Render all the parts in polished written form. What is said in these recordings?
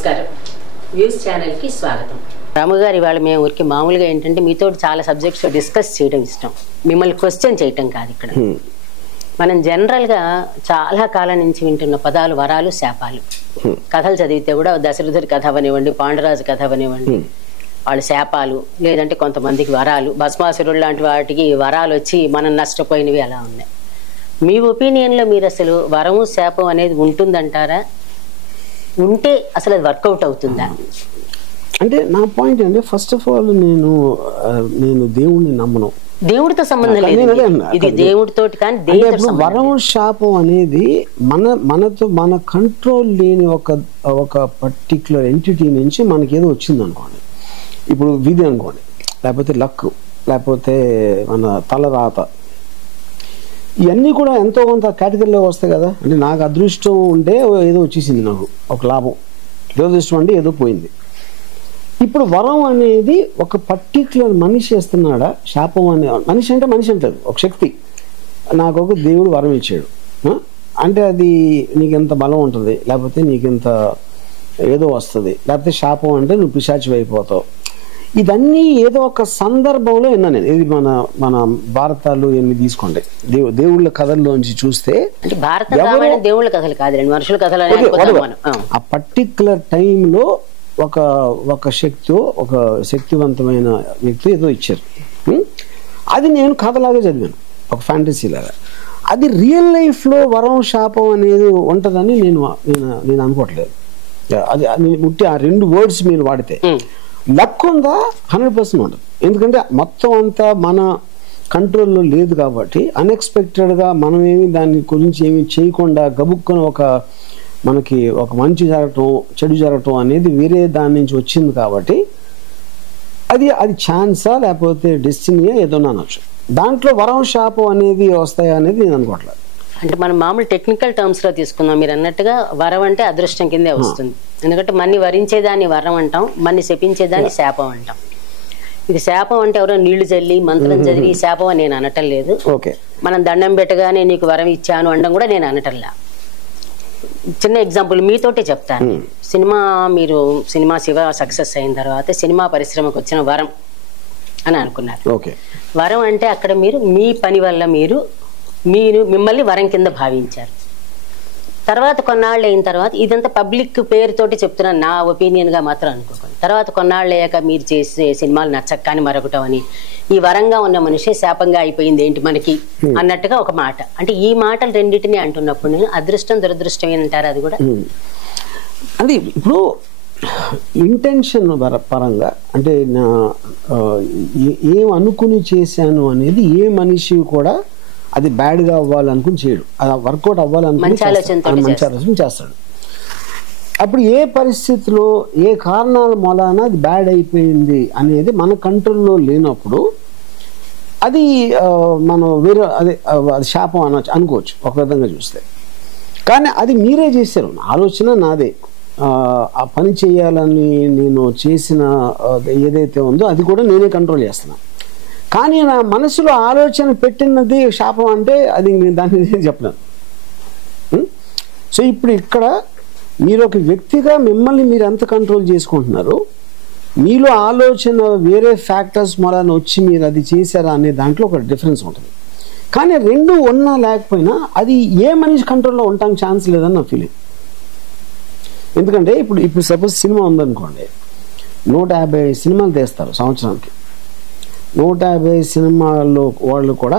నమస్కారం. వ్యూస్ ఛానల్కి స్వాగతం. రాముగారు, ఇవాళ మేము ఊరికి మామూలుగా ఏంటంటే మీతో చాలా సబ్జెక్ట్స్ డిస్కస్ చేయడం ఇష్టం, మిమ్మల్ని క్వశ్చన్ చేయటం కాదు. ఇక్కడ మనం జనరల్గా చాలా కాలం నుంచి వింటున్న పదాలు వరాలు, శాపాలు. కథలు చదివితే కూడా దశరథుడి కథ అవనివ్వండి, పాండురాజు కథ అవనివ్వండి, వాళ్ళు శాపాలు, లేదంటే కొంతమందికి వరాలు, భస్మాసురుడు లాంటి వాటికి వరాలు వచ్చి మనం నష్టపోయినవి అలా ఉన్నాయి. మీ ఒపీనియన్లో మీరు అసలు వరము శాపం అనేది ఉంటుందంటారా? ఉంటే అసలు అది వర్కౌట్ అవుతుందా? అంటే నా పాయింట్ అంటే ఫస్ట్ ఆఫ్ ఆల్ నేను దేవుణ్ణి నమ్మను. దేవుడితో సంబంధం లేదు, ఇది దేవుడితో. కానీ వరం శాపం అనేది మన కంట్రోల్ లేని ఒక పర్టిక్యులర్ ఎంటిటీ నుంచి మనకి ఏదో వచ్చింది అనుకోండి. ఇప్పుడు విధి అనుకోండి, లేకపోతే లక్, లేకపోతే మన తలరాత, ఇవన్నీ కూడా ఎంతో కొంత కేటగిరీలో వస్తాయి కదా. అంటే నాకు అదృష్టం ఉంటే ఏదో వచ్చేసింది, నాకు ఒక లాభం. దురదృష్టం అంటే ఏదో పోయింది. ఇప్పుడు వరం అనేది ఒక పర్టిక్యులర్ మనిషి ఇస్తున్నాడా? శాపం అనే మనిషి అంటే మనిషి అంటారు, ఒక శక్తి. నాకు ఒక దేవుడు వరం ఇచ్చాడు అంటే అది నీకెంత బలం ఉంటుంది, లేకపోతే నీకెంత ఏదో వస్తుంది. లేకపోతే శాపం అంటే నువ్వు పిశాచి అయిపోతావు. ఇదన్నీ ఏదో ఒక సందర్భంలో విన్నా నేను. ఇది మన భారతాలు ఎన్ని తీసుకోండి, దేవుళ్ళ కథల్లోంచి చూస్తే దేవుళ్ళ కథలు కాదండి, మనుషుల కథలు. ఆ పర్టిక్యులర్ టైంలో ఒక శక్తి, ఒక శక్తివంతమైన వ్యక్తి ఏదో ఇచ్చారు. అది నేను కథలాగా చదివాను, ఒక ఫ్యాంటసీ లాగా. అది రియల్ లైఫ్లో వరం శాపం అనేది ఉంటుందని నేను అనుకోవట్లేదు. అది ముట్టి ఆ రెండు వర్డ్స్ మీరు వాడితే లక్ ఉందా 100% ఉండదు. ఎందుకంటే మొత్తం అంతా మన కంట్రోల్లో లేదు కాబట్టి అన్ఎక్స్పెక్టెడ్గా మనమేమి దాని గురించి ఏమి చేయకుండా గబుక్కున మనకి ఒక మంచి జరగటం, చెడు జరగటం అనేది వేరే దాని నుంచి వచ్చింది కాబట్టి అది ఛాన్సా లేకపోతే డెస్టినీయా ఏదో అనొచ్చు. దాంట్లో వరం శాపం అనేది వస్తాయా అనేది నేను అనుకోవట్లేదు. అంటే మనం మామూలు టెక్నికల్ టర్మ్స్ లో తీసుకుందాం. మీరు అన్నట్టుగా వరం అంటే అదృష్టం కిందే వస్తుంది. ఎందుకంటే మన్ని వరించేదాన్ని వరం అంటాం, మన్ని శపించేదాన్ని శాపం అంటాం. ఇది శాపం అంటే ఎవరో నీళ్లు చల్లి మంత్రం చదివి శాపం అని నేను అనటం లేదు. మనం దండం పెట్టగానే నీకు వరం ఇచ్చాను అనడం కూడా నేను అనటంలా. చిన్న ఎగ్జాంపుల్ మీతోటే చెప్తాను. సినిమా శివ సక్సెస్ అయిన తర్వాత సినిమా పరిశ్రమకు వచ్చిన వరం అని అనుకున్నారు. వరం అంటే అక్కడ మీ పని వల్ల మిమ్మల్ని వరం కింద భావించారు. తర్వాత కొన్నాళ్ళు అయిన తర్వాత, ఇదంతా పబ్లిక్ పేరుతోటి చెప్తున్నాను, నా ఒపీనియన్గా మాత్రం అనుకోకండి. తర్వాత కొన్నాళ్ళు అయ్యాక మీరు చేసే సినిమాలు నచ్చక కానీ మరొకటం అని ఈ వరంగా ఉన్న మనిషి శాపంగా అయిపోయింది ఏంటి మనకి అన్నట్టుగా ఒక మాట. అంటే ఈ మాటలు రెండింటినీ అంటున్నప్పుడు నేను అదృష్టం దురదృష్టం ఏంటారు? అది కూడా అంటే ఇప్పుడు ఇంటెన్షన్ పరంగా అంటే ఏం అనుకుని చేశాను అనేది ఏ మనిషి కూడా అది బ్యాడ్గా అవ్వాలనుకుని చేయడు, అది వర్కౌట్ అవ్వాలనుకుని మంచి ఆలోచన చేస్తాడు. అప్పుడు ఏ పరిస్థితిలో ఏ కారణాల మూలాన అది బ్యాడ్ అయిపోయింది అనేది మన కంట్రోల్లో లేనప్పుడు అది మనం వేరే అది శాపం అనుకోవచ్చు ఒక విధంగా చూస్తే. కానీ అది మీరే చేశారు, ఆలోచన నాదే. ఆ పని చేయాలని నేను చేసిన ఏదైతే ఉందో అది కూడా నేనే కంట్రోల్ చేస్తున్నాను. కానీ నా మనసులో ఆలోచన పెట్టినది శాపం అంటే అది దాన్ని నేను చెప్పలేను. సో ఇప్పుడు ఇక్కడ మీరు ఒక వ్యక్తిగా మిమ్మల్ని మీరు ఎంత కంట్రోల్ చేసుకుంటున్నారు, మీలో ఆలోచన వేరే ఫ్యాక్టర్స్ మూలాన వచ్చి మీరు అది చేశారా అనే దాంట్లో ఒక డిఫరెన్స్ ఉంటుంది. కానీ రెండు ఉన్నా లేకపోయినా అది ఏ మనిషి కంట్రోల్లో ఉండటానికి ఛాన్స్ లేదని నా ఫీలింగ్. ఎందుకంటే ఇప్పుడు సపోజ్ సినిమా ఉందనుకోండి, 150 సినిమాలు తీస్తారు సంవత్సరానికి. 150 సినిమాల్లో వాళ్ళు కూడా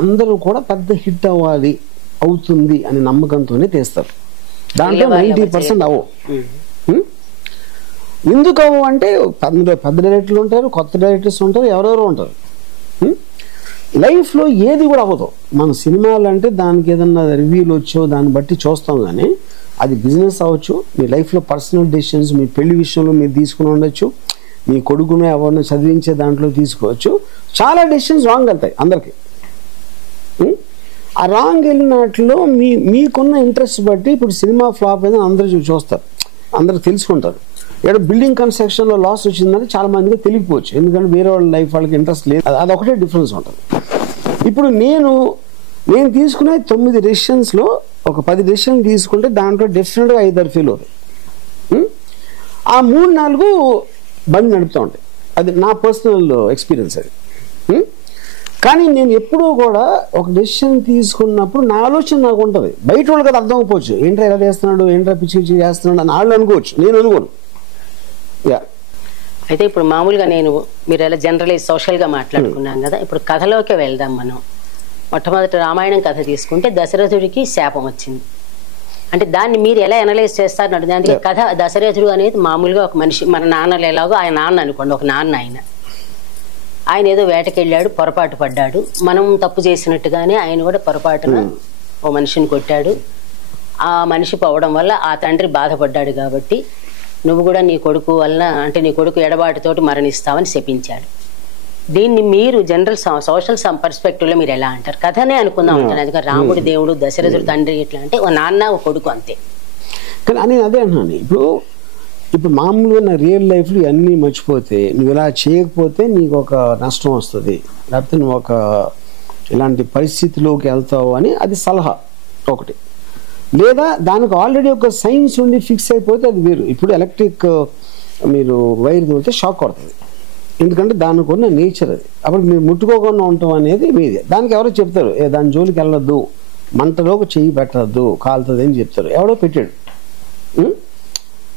అందరూ కూడా పెద్ద హిట్ అవుతుంది అనే నమ్మకంతోనే తీస్తారు. దాంట్లో 90% అవ్వవు. ఎందుకు అవ్వవు అంటే పెద్ద డైరెక్టర్లు ఉంటారు, కొత్త డైరెక్టర్స్ ఉంటారు, ఎవరెవరో ఉంటారు. లైఫ్లో ఏది కూడా అవ్వదు. మన సినిమాలు అంటే దానికి ఏదన్నా రివ్యూలు వచ్చో దాన్ని బట్టి చూస్తాం. కానీ అది బిజినెస్ అవ్వచ్చు, మీ లైఫ్లో పర్సనల్ డెసిషన్స్, మీ పెళ్లి విషయంలో మీరు తీసుకుని ఉండొచ్చు, మీ కొడుకునే ఎవరిని చదివించే దాంట్లో తీసుకోవచ్చు. చాలా డెసిషన్స్ రాంగ్ వెళ్తాయి అందరికి. ఆ రాంగ్ వెళ్ళినట్లో మీకున్న ఇంట్రెస్ట్ బట్టి ఇప్పుడు సినిమా ఫ్లాప్ అయితే అందరూ చూస్తారు, అందరూ తెలుసుకుంటారు. ఇక్కడ బిల్డింగ్ కన్స్ట్రక్షన్లో లాస్ వచ్చిందని చాలా మందికి తెలియకపోవచ్చు, ఎందుకంటే వేరే వాళ్ళ లైఫ్ వాళ్ళకి ఇంట్రెస్ట్ లేదు. అదొకటే డిఫరెన్స్ ఉంటుంది. ఇప్పుడు నేను తీసుకునే 9 డెసిషన్స్లో ఒక 10 డెసిషన్ తీసుకుంటే దాంట్లో డెఫినెట్గా 5 ఫెయిల్ అవుతాయి. ఆ 3-4 బండి నడుపుతూ ఉంటాయి. అది నా పర్సనల్ ఎక్స్పీరియన్స్ అది. కానీ నేను ఎప్పుడూ కూడా ఒక డెసిషన్ తీసుకున్నప్పుడు నా ఆలోచన నాకు ఉంటుంది. బయట వాళ్ళకి అది అర్థం అవ్వకపోవచ్చు, ఏంట్రా ఎలా చేస్తున్నాడు, ఏంట్రా పిచ్చి పిచ్చి చేస్తున్నాడు అని వాళ్ళు అనుకోవచ్చు, నేను అనుకోను. అయితే ఇప్పుడు మామూలుగా మీరు ఎలా జనరలైజ్ సోషల్గా మాట్లాడుకున్నాం కదా, ఇప్పుడు కథలోకి వెళ్దాం మనం. మొట్టమొదటి రామాయణం కథ తీసుకుంటే దశరథుడికి శాపం వచ్చింది. అంటే దాన్ని మీరు ఎలా అనలైజ్ చేస్తారని దానికి కథ దశరథుడు అనేది మామూలుగా ఒక మనిషి, మన నాన్నలు ఎలాగో ఆయన నాన్న అనుకోండి, ఒక నాన్న ఆయన ఏదో వేటకెళ్ళాడు, పొరపాటు పడ్డాడు, మనం తప్పు చేసినట్టుగానే ఆయన కూడా పొరపాటున ఓ మనిషిని కొట్టాడు. ఆ మనిషి పోవడం వల్ల ఆ తండ్రి బాధపడ్డాడు కాబట్టి నువ్వు కూడా నీ కొడుకు వల్ల అంటే నీ కొడుకు ఎడబాటుతోటి మరణిస్తావని శపించాడు. దీన్ని మీరు జనరల్ సోషల్ పర్స్పెక్టివ్ లో మీరు ఎలా అంటారు? కథనే అనుకుందాం అంటారు, అందుకని రాముడు దేవుడు, దశరథుడు తండ్రి ఇట్లా అంటే ఓ నాన్న ఓ కొడుకు అంతే. కానీ నేను అదే అంటున్నాను, ఇప్పుడు మామూలుగా నా రియల్ లైఫ్లో ఇవన్నీ మర్చిపోతే, నువ్వు ఇలా చేయకపోతే నీకు ఒక నష్టం వస్తుంది, లేకపోతే నువ్వు ఒక ఇలాంటి పరిస్థితిలోకి వెళ్తావు అని అది సలహా ఒకటి. లేదా దానికి ఆల్రెడీ ఒక సైన్స్ ఉండి ఫిక్స్ అయిపోతే అది వేరు. ఇప్పుడు ఎలక్ట్రిక్ మీరు వైర్ తోలితే షాక్ కొడుతుంది, ఎందుకంటే దానికి ఉన్న నేచర్ అది. అప్పుడు మీరు ముట్టుకోకుండా ఉండటం అనేది మీదే. దానికి ఎవరో చెప్తారు, దాని జోలికి వెళ్ళొద్దు, మంటలోకి చెయ్యి పెట్టద్దు, కాలుతుంది అని చెప్తారు, ఎవడో పెట్టాడు.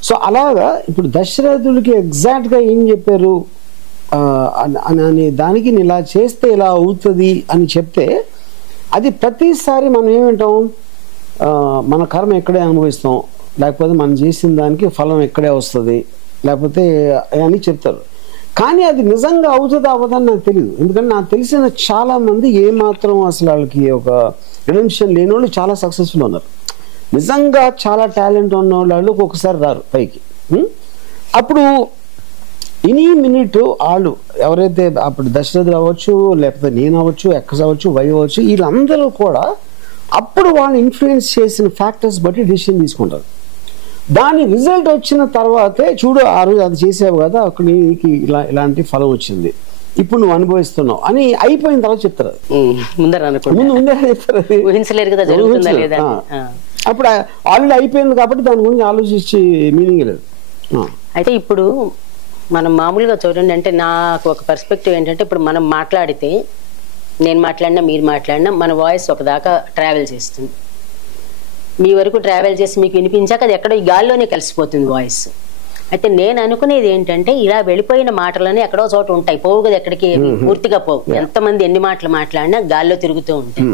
సో అలాగా ఇప్పుడు దశరథుడికి ఎగ్జాక్ట్గా ఏం చెప్పారు అని దానికి ఇలా చేస్తే ఇలా అవుతుంది అని చెప్తే, అది ప్రతిసారి మనం ఏమంటాం, మన కర్మ ఎక్కడే అనుభవిస్తాం, లేకపోతే మనం చేసిన దానికి ఫలం ఎక్కడే వస్తుంది, లేకపోతే అని చెప్తారు. కానీ అది నిజంగా అవుతుందా అవ్వదని నాకు తెలియదు. ఎందుకంటే నాకు తెలిసిన చాలా మంది ఏమాత్రం అసలు వాళ్ళకి ఒక రిడెంప్షన్ లేని వాళ్ళు చాలా సక్సెస్ఫుల్ ఉన్నారు. నిజంగా చాలా టాలెంట్ ఉన్న వాళ్ళు ఒక్కొక్కసారి రారు పైకి. అప్పుడు ఎనీ మినిట్ వాళ్ళు ఎవరైతే అప్పుడు దశరథుడు అవ్వచ్చు, లేకపోతే నేను అవ్వచ్చు, ఎక్స్ అవ్వచ్చు, వై అవ్వచ్చు, వీళ్ళందరూ కూడా అప్పుడు వాళ్ళని ఇన్ఫ్లుయెన్స్ చేసిన ఫ్యాక్టర్స్ బట్టి డిసిషన్ తీసుకుంటారు. దాని రిజల్ట్ వచ్చిన తర్వాతే చూడు ఆ రోజు అది చేసావు కదా, అక్కడ నీకు ఇలాంటి ఫలం వచ్చింది, ఇప్పుడు నువ్వు అనుభవిస్తున్నావు అని అయిపోయిన తర్వాత చెప్తారు. ముందే చెప్తారు, ఊహించలేరు కదా జరుగుతుందా లేదా. అప్పుడు ఆల్రెడీ అయిపోయింది కాబట్టి దాని గురించి ఆలోచించి మీనింగ్ లేదు. అయితే ఇప్పుడు మనం మామూలుగా చూడండి, అంటే నాకు ఒక పర్స్పెక్టివ్ ఏంటంటే, ఇప్పుడు మనం మాట్లాడితే, నేను మాట్లాడినా మీరు మాట్లాడినా మన వాయిస్ ఒక దాకా ట్రావెల్ చేస్తుంది. మీ వరకు ట్రావెల్ చేసి మీకు వినిపించాక అది ఎక్కడో ఈ గాల్లోనే కలిసిపోతుంది వాయిస్. అయితే నేను అనుకునేది ఏంటంటే, ఇలా వెళ్ళిపోయిన మాటలనే ఎక్కడో చోట ఉంటాయి, పోవు కదా ఎక్కడికి, పూర్తిగా పోవు. ఎంతమంది ఎన్ని మాటలు మాట్లాడినా గాల్లో తిరుగుతూ ఉంటాయి.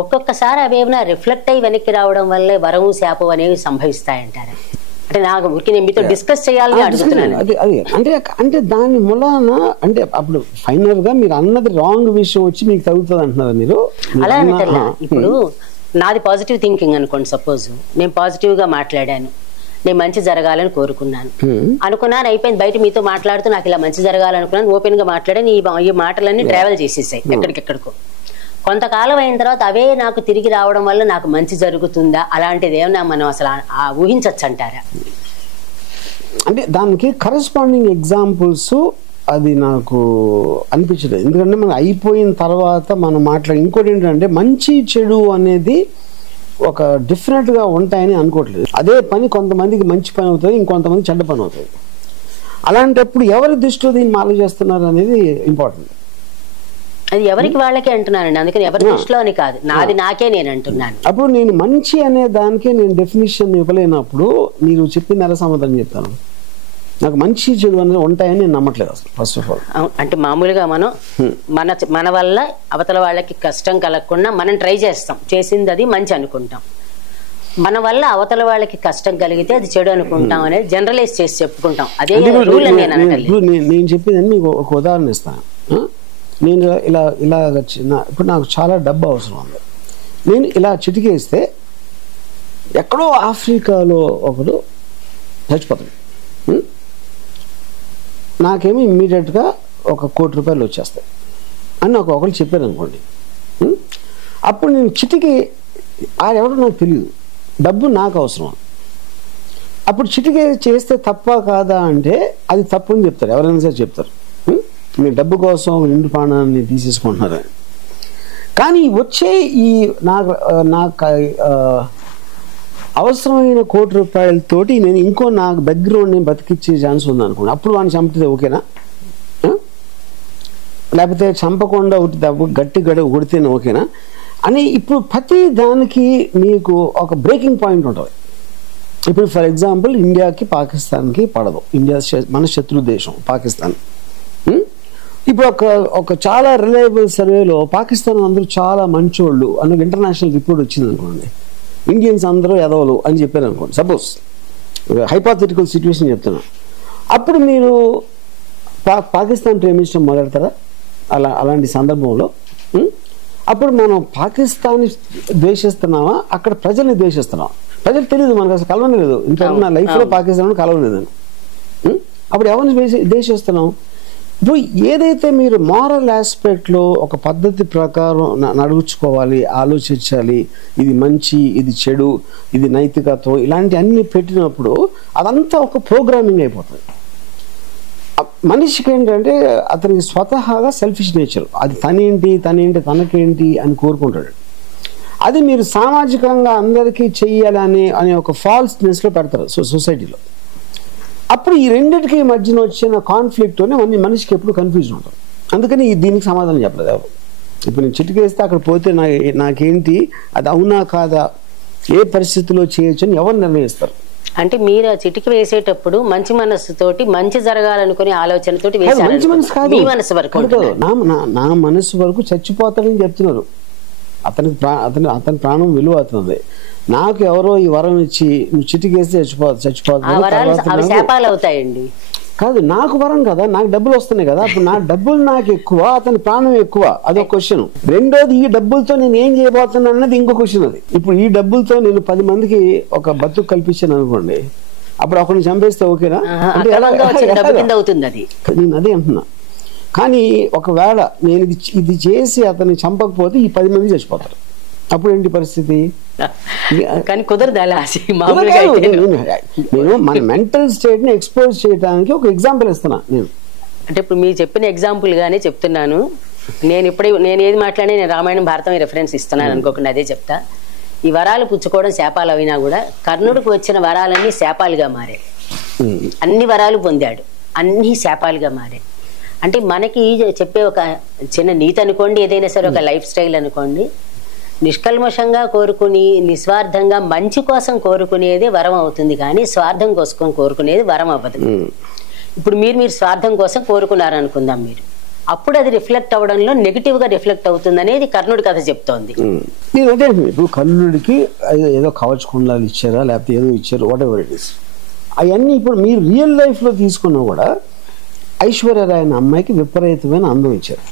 ఒక్కొక్కసారి అవేమైనా రిఫ్లెక్ట్ అయ్యి వెనక్కి రావడం వల్లే వరము శాపం అనేవి సంభవిస్తాయంటారా? అంటే నాకు ఊరికి నేను మీతో డిస్కస్ చేయాలని అడుగుతున్నాను. అంటే దాని మూలాన అంటే అప్పుడు ఫైనల్ గా మీరు అన్నది రాంగ్ విషయం వచ్చి మీకు తగ్గుతుంది అంటున్నారు మీరు. అలా అంటారా? ఇప్పుడు నాది పాజిటివ్ థింకింగ్ అనుకోండి, సపోజ్ నేను పాజిటివ్ గా మాట్లాడాను, నేను మంచి జరగాలని కోరుకున్నాను, అనుకున్నాను, అయిపోయింది. బయట మీతో మాట్లాడుతూ నాకు ఇలా మంచి జరగాలనుకున్నాను, ఓపెన్ గా మాట్లాడాను, ఈ మాటలన్నీ ట్రావెల్ చేసేసాయి ఎక్కడికెక్కడికో. కొంతకాలం అయిన తర్వాత అవే నాకు తిరిగి రావడం వల్ల నాకు మంచి జరుగుతుందా, అలాంటిది ఏమన్నా మనం అసలు ఊహించచ్చు అంటారా? అంటే దానికి కరెస్పాండింగ్ ఎగ్జాంపుల్స్ అది నాకు అనిపించదు. ఎందుకంటే మనం అయిపోయిన తర్వాత మనం మాట్లాడి, ఇంకోటి ఏంటంటే మంచి చెడు అనేది ఒక డిఫరెంట్గా ఉంటాయని అనుకోవట్లేదు. అదే పని కొంతమందికి మంచి పని అవుతుంది, ఇంకొంతమంది చెడ్డ పని అవుతుంది. అలాంటప్పుడు ఎవరి దృష్టిలో దీన్ని ఆలోచిస్తున్నారు అనేది ఇంపార్టెంట్. అది ఎవరికి వాళ్ళకే అంటున్నానండి, అందుకని ఎవరి దృష్టిలో అని కాదు, నాది నాకే నేను అంటున్నాను. అప్పుడు నేను మంచి అనే దానికి నేను డెఫినేషన్ ఇవ్వలేనప్పుడు మీరు చెప్పింది ఎలా సమాధానం చెప్తాను? నాకు మంచి చెడు అనేది ఉంటాయని నేను నమ్మట్లేదు అసలు, ఫస్ట్ ఆఫ్ ఆల్. అంటే మామూలుగా మనం మన వల్ల అవతల వాళ్ళకి కష్టం కలగకుండా మనం ట్రై చేస్తాం, చేసింది అది మంచి అనుకుంటాం. మన వల్ల అవతల వాళ్ళకి కష్టం కలిగితే అది చెడు అనుకుంటాం అనేది జనరలైజ్ చేసి చెప్పుకుంటాం. అదే రూల్ అని నేను చెప్పేదని మీకు ఒక ఉదాహరణ ఇస్తాను. నేను ఇలా ఇప్పుడు నాకు చాలా డబ్బు అవసరం ఉంది, నేను ఇలా చిటికేస్తే ఎక్కడో ఆఫ్రికాలో ఒకడు చచ్చిపోతాడు, నాకేమో ఇమ్మీడియట్గా ₹1 కోటి వచ్చేస్తాయి అని నాకు ఒకరు చెప్పారు అనుకోండి. అప్పుడు నేను చిటికి ఆడెవడో నాకు తెలియదు, డబ్బు నాకు అవసరం. అప్పుడు చిటికే చేస్తే తప్ప కాదా అంటే అది తప్పు అని చెప్తారు, ఎవరైనా సరే చెప్తారు, మీరు డబ్బు కోసం నిండు ప్రాణాన్ని తీసేసుకుంటున్నారని. కానీ వచ్చే ఈ నాకు అవసరమైన ₹1,00,00,000 నేను ఇంకో నా బ్యాక్గ్రౌండ్ని బతికిచ్చే ఛాన్స్ ఉంది అనుకోండి, అప్పుడు వాడిని చంపితే ఓకేనా? లేకపోతే చంపకుండా గట్టి కొడితేనే ఓకేనా అని ఇప్పుడు ప్రతి దానికి మీకు ఒక బ్రేకింగ్ పాయింట్ ఉంటుంది. ఇప్పుడు ఫర్ ఎగ్జాంపుల్ ఇండియాకి పాకిస్తాన్కి పడదు, ఇండియా మన శత్రు దేశం పాకిస్తాన్. ఇప్పుడు ఒక చాలా రిలయబుల్ సర్వేలో పాకిస్తాన్ అందరూ చాలా మంచోళ్ళు అని ఇంటర్నేషనల్ రిపోర్ట్ వచ్చింది అనుకోండి, ఇండియన్స్ అందరూ ఎదవలు అని చెప్పారు అనుకోండి, సపోజ్ హైపోథెటికల్ సిచ్యువేషన్ చెప్తున్నా, అప్పుడు మీరు పాకిస్తాన్ ప్రేమించడం మొదలెడతారా? అలాంటి సందర్భంలో అప్పుడు మనం పాకిస్తాన్ని ద్వేషిస్తున్నామా, అక్కడ ప్రజల్ని ద్వేషిస్తున్నాం? ప్రజలు తెలియదు, మనకు అసలు కలవనే లేదు, ఇంతవరకు నా లైఫ్లో పాకిస్తాన్ కలవలేదని. అప్పుడు ఎవరిని ద్వేషిస్తున్నాం? ఇప్పుడు ఏదైతే మీరు మారల్ ఆస్పెక్ట్లో ఒక పద్ధతి ప్రకారం నడుచుకోవాలి, ఆలోచించాలి, ఇది మంచి, ఇది చెడు, ఇది నైతికత్వం, ఇలాంటి అన్ని పెట్టినప్పుడు అదంతా ఒక ప్రోగ్రామింగ్ అయిపోతుంది. మనిషికి ఏంటంటే అతనికి స్వతహాగా సెల్ఫిష్ నేచర్, అది తనేంటి తనకేంటి అని కోరుకుంటాడు. అది మీరు సామాజికంగా అందరికీ చెయ్యాలని అనే ఒక ఫాల్స్నెస్లో పెడతారు సొసైటీలో. అప్పుడు ఈ రెండింటికి మధ్యన వచ్చిన కాన్ఫ్లిక్ట్తోనే మనిషికి ఎప్పుడు కన్ఫ్యూజన్ ఉంటుంది. అందుకని దీనికి సమాధానం చెప్పలేదు ఎవరు. ఇప్పుడు నేను చిటికేస్తే అక్కడ పోతే నాకేంటి, అది అవునా కాదా, ఏ పరిస్థితిలో చేయొచ్చు అని ఎవరు నిర్ణయిస్తారు? అంటే మీరు ఆ చిటికి వేసేటప్పుడు మంచి మనస్సుతోటి మంచి జరగాలనుకునే ఆలోచనతోటి మంచి మనసు కాదు, మీ మనసు వరకు నా మనసు వరకు చచ్చిపోతాడని చెప్తున్నారు. అతని ప్రాణం విలువ అవుతుంది. నాకు ఎవరో ఈ వరం ఇచ్చి నువ్వు చిటికేస్తే శాపాలు అవుతాయండి. కాదు, నాకు వరం కదా, నాకు డబ్బులు వస్తున్నాయి కదా, అప్పుడు నా డబ్బులు నాకు ఎక్కువ, అతని ప్రాణం ఎక్కువ, అదొక క్వశ్చన్. రెండోది, ఈ డబ్బులతో నేను ఏం చేయబోతున్నా అన్నది ఇంకో క్వశ్చన్. అది ఇప్పుడు ఈ డబ్బులతో నేను 10 మందికి ఒక బతుకు కల్పించాను అనుకోండి, అప్పుడు ఒకరిని చంపేస్తే ఓకేనా? నేను అదే అంటున్నా. కానీ ఒకవేళ నేను ఇది చేసి అతన్ని చంపకపోతే ఈ 10 మంది చచ్చిపోతారు. అప్పుడు ఏంటి పరిస్థితి? కానీ కుదరదు అలా. నేను మన మెంటల్ స్టేట్ ని ఎక్స్పోజ్ చేయడానికి ఒక ఎగ్జాంపుల్ ఇస్తున్నా నేను. అంటే ఇప్పుడు మీరు చెప్పిన ఎగ్జాంపుల్ గానే చెప్తున్నాను. నేను ఏది మాట్లాడి నేను రామాయణం భారతం రెఫరెన్స్ ఇస్తున్నాను అనుకోకుండా అదే చెప్తా. ఈ వరాలు పుచ్చుకోవడం శాపాలు అయినా కూడా కర్ణుడికి వచ్చిన వరాలన్నీ శాపాలుగా మారాయి. అన్ని వరాలు పొందాడు, అన్ని శాపాలుగా మారాయి. అంటే మనకి చెప్పే ఒక చిన్న నీతి అనుకోండి, ఏదైనా సరే ఒక లైఫ్ స్టైల్ అనుకోండి, నిష్కల్మషంగా కోరుకుని నిస్వార్థంగా మంచి కోసం కోరుకునేది వరం అవుతుంది, కానీ స్వార్థం కోసం కోరుకునేది వరం అవ్వదు. ఇప్పుడు మీరు స్వార్థం కోసం కోరుకున్నారు అనుకుందాం, మీరు అప్పుడు అది రిఫ్లెక్ట్ అవ్వడంలో నెగిటివ్ గా రిఫ్లెక్ట్ అవుతుంది అనేది కర్ణుడి కథ చెప్తోంది. ఇప్పుడు కర్ణుడికి ఏదో కవచకుండాలు ఇచ్చారా, లేకపోతే ఏదో ఇచ్చారు, వాట్ ఎవర్ ఇట్ ఇస్, అవన్నీ ఇప్పుడు మీరు రియల్ లైఫ్ లో తీసుకున్నా కూడా ఐశ్వర్యరాయ్ అనే అమ్మాయికి విపరీతమైన అందం ఇచ్చారు.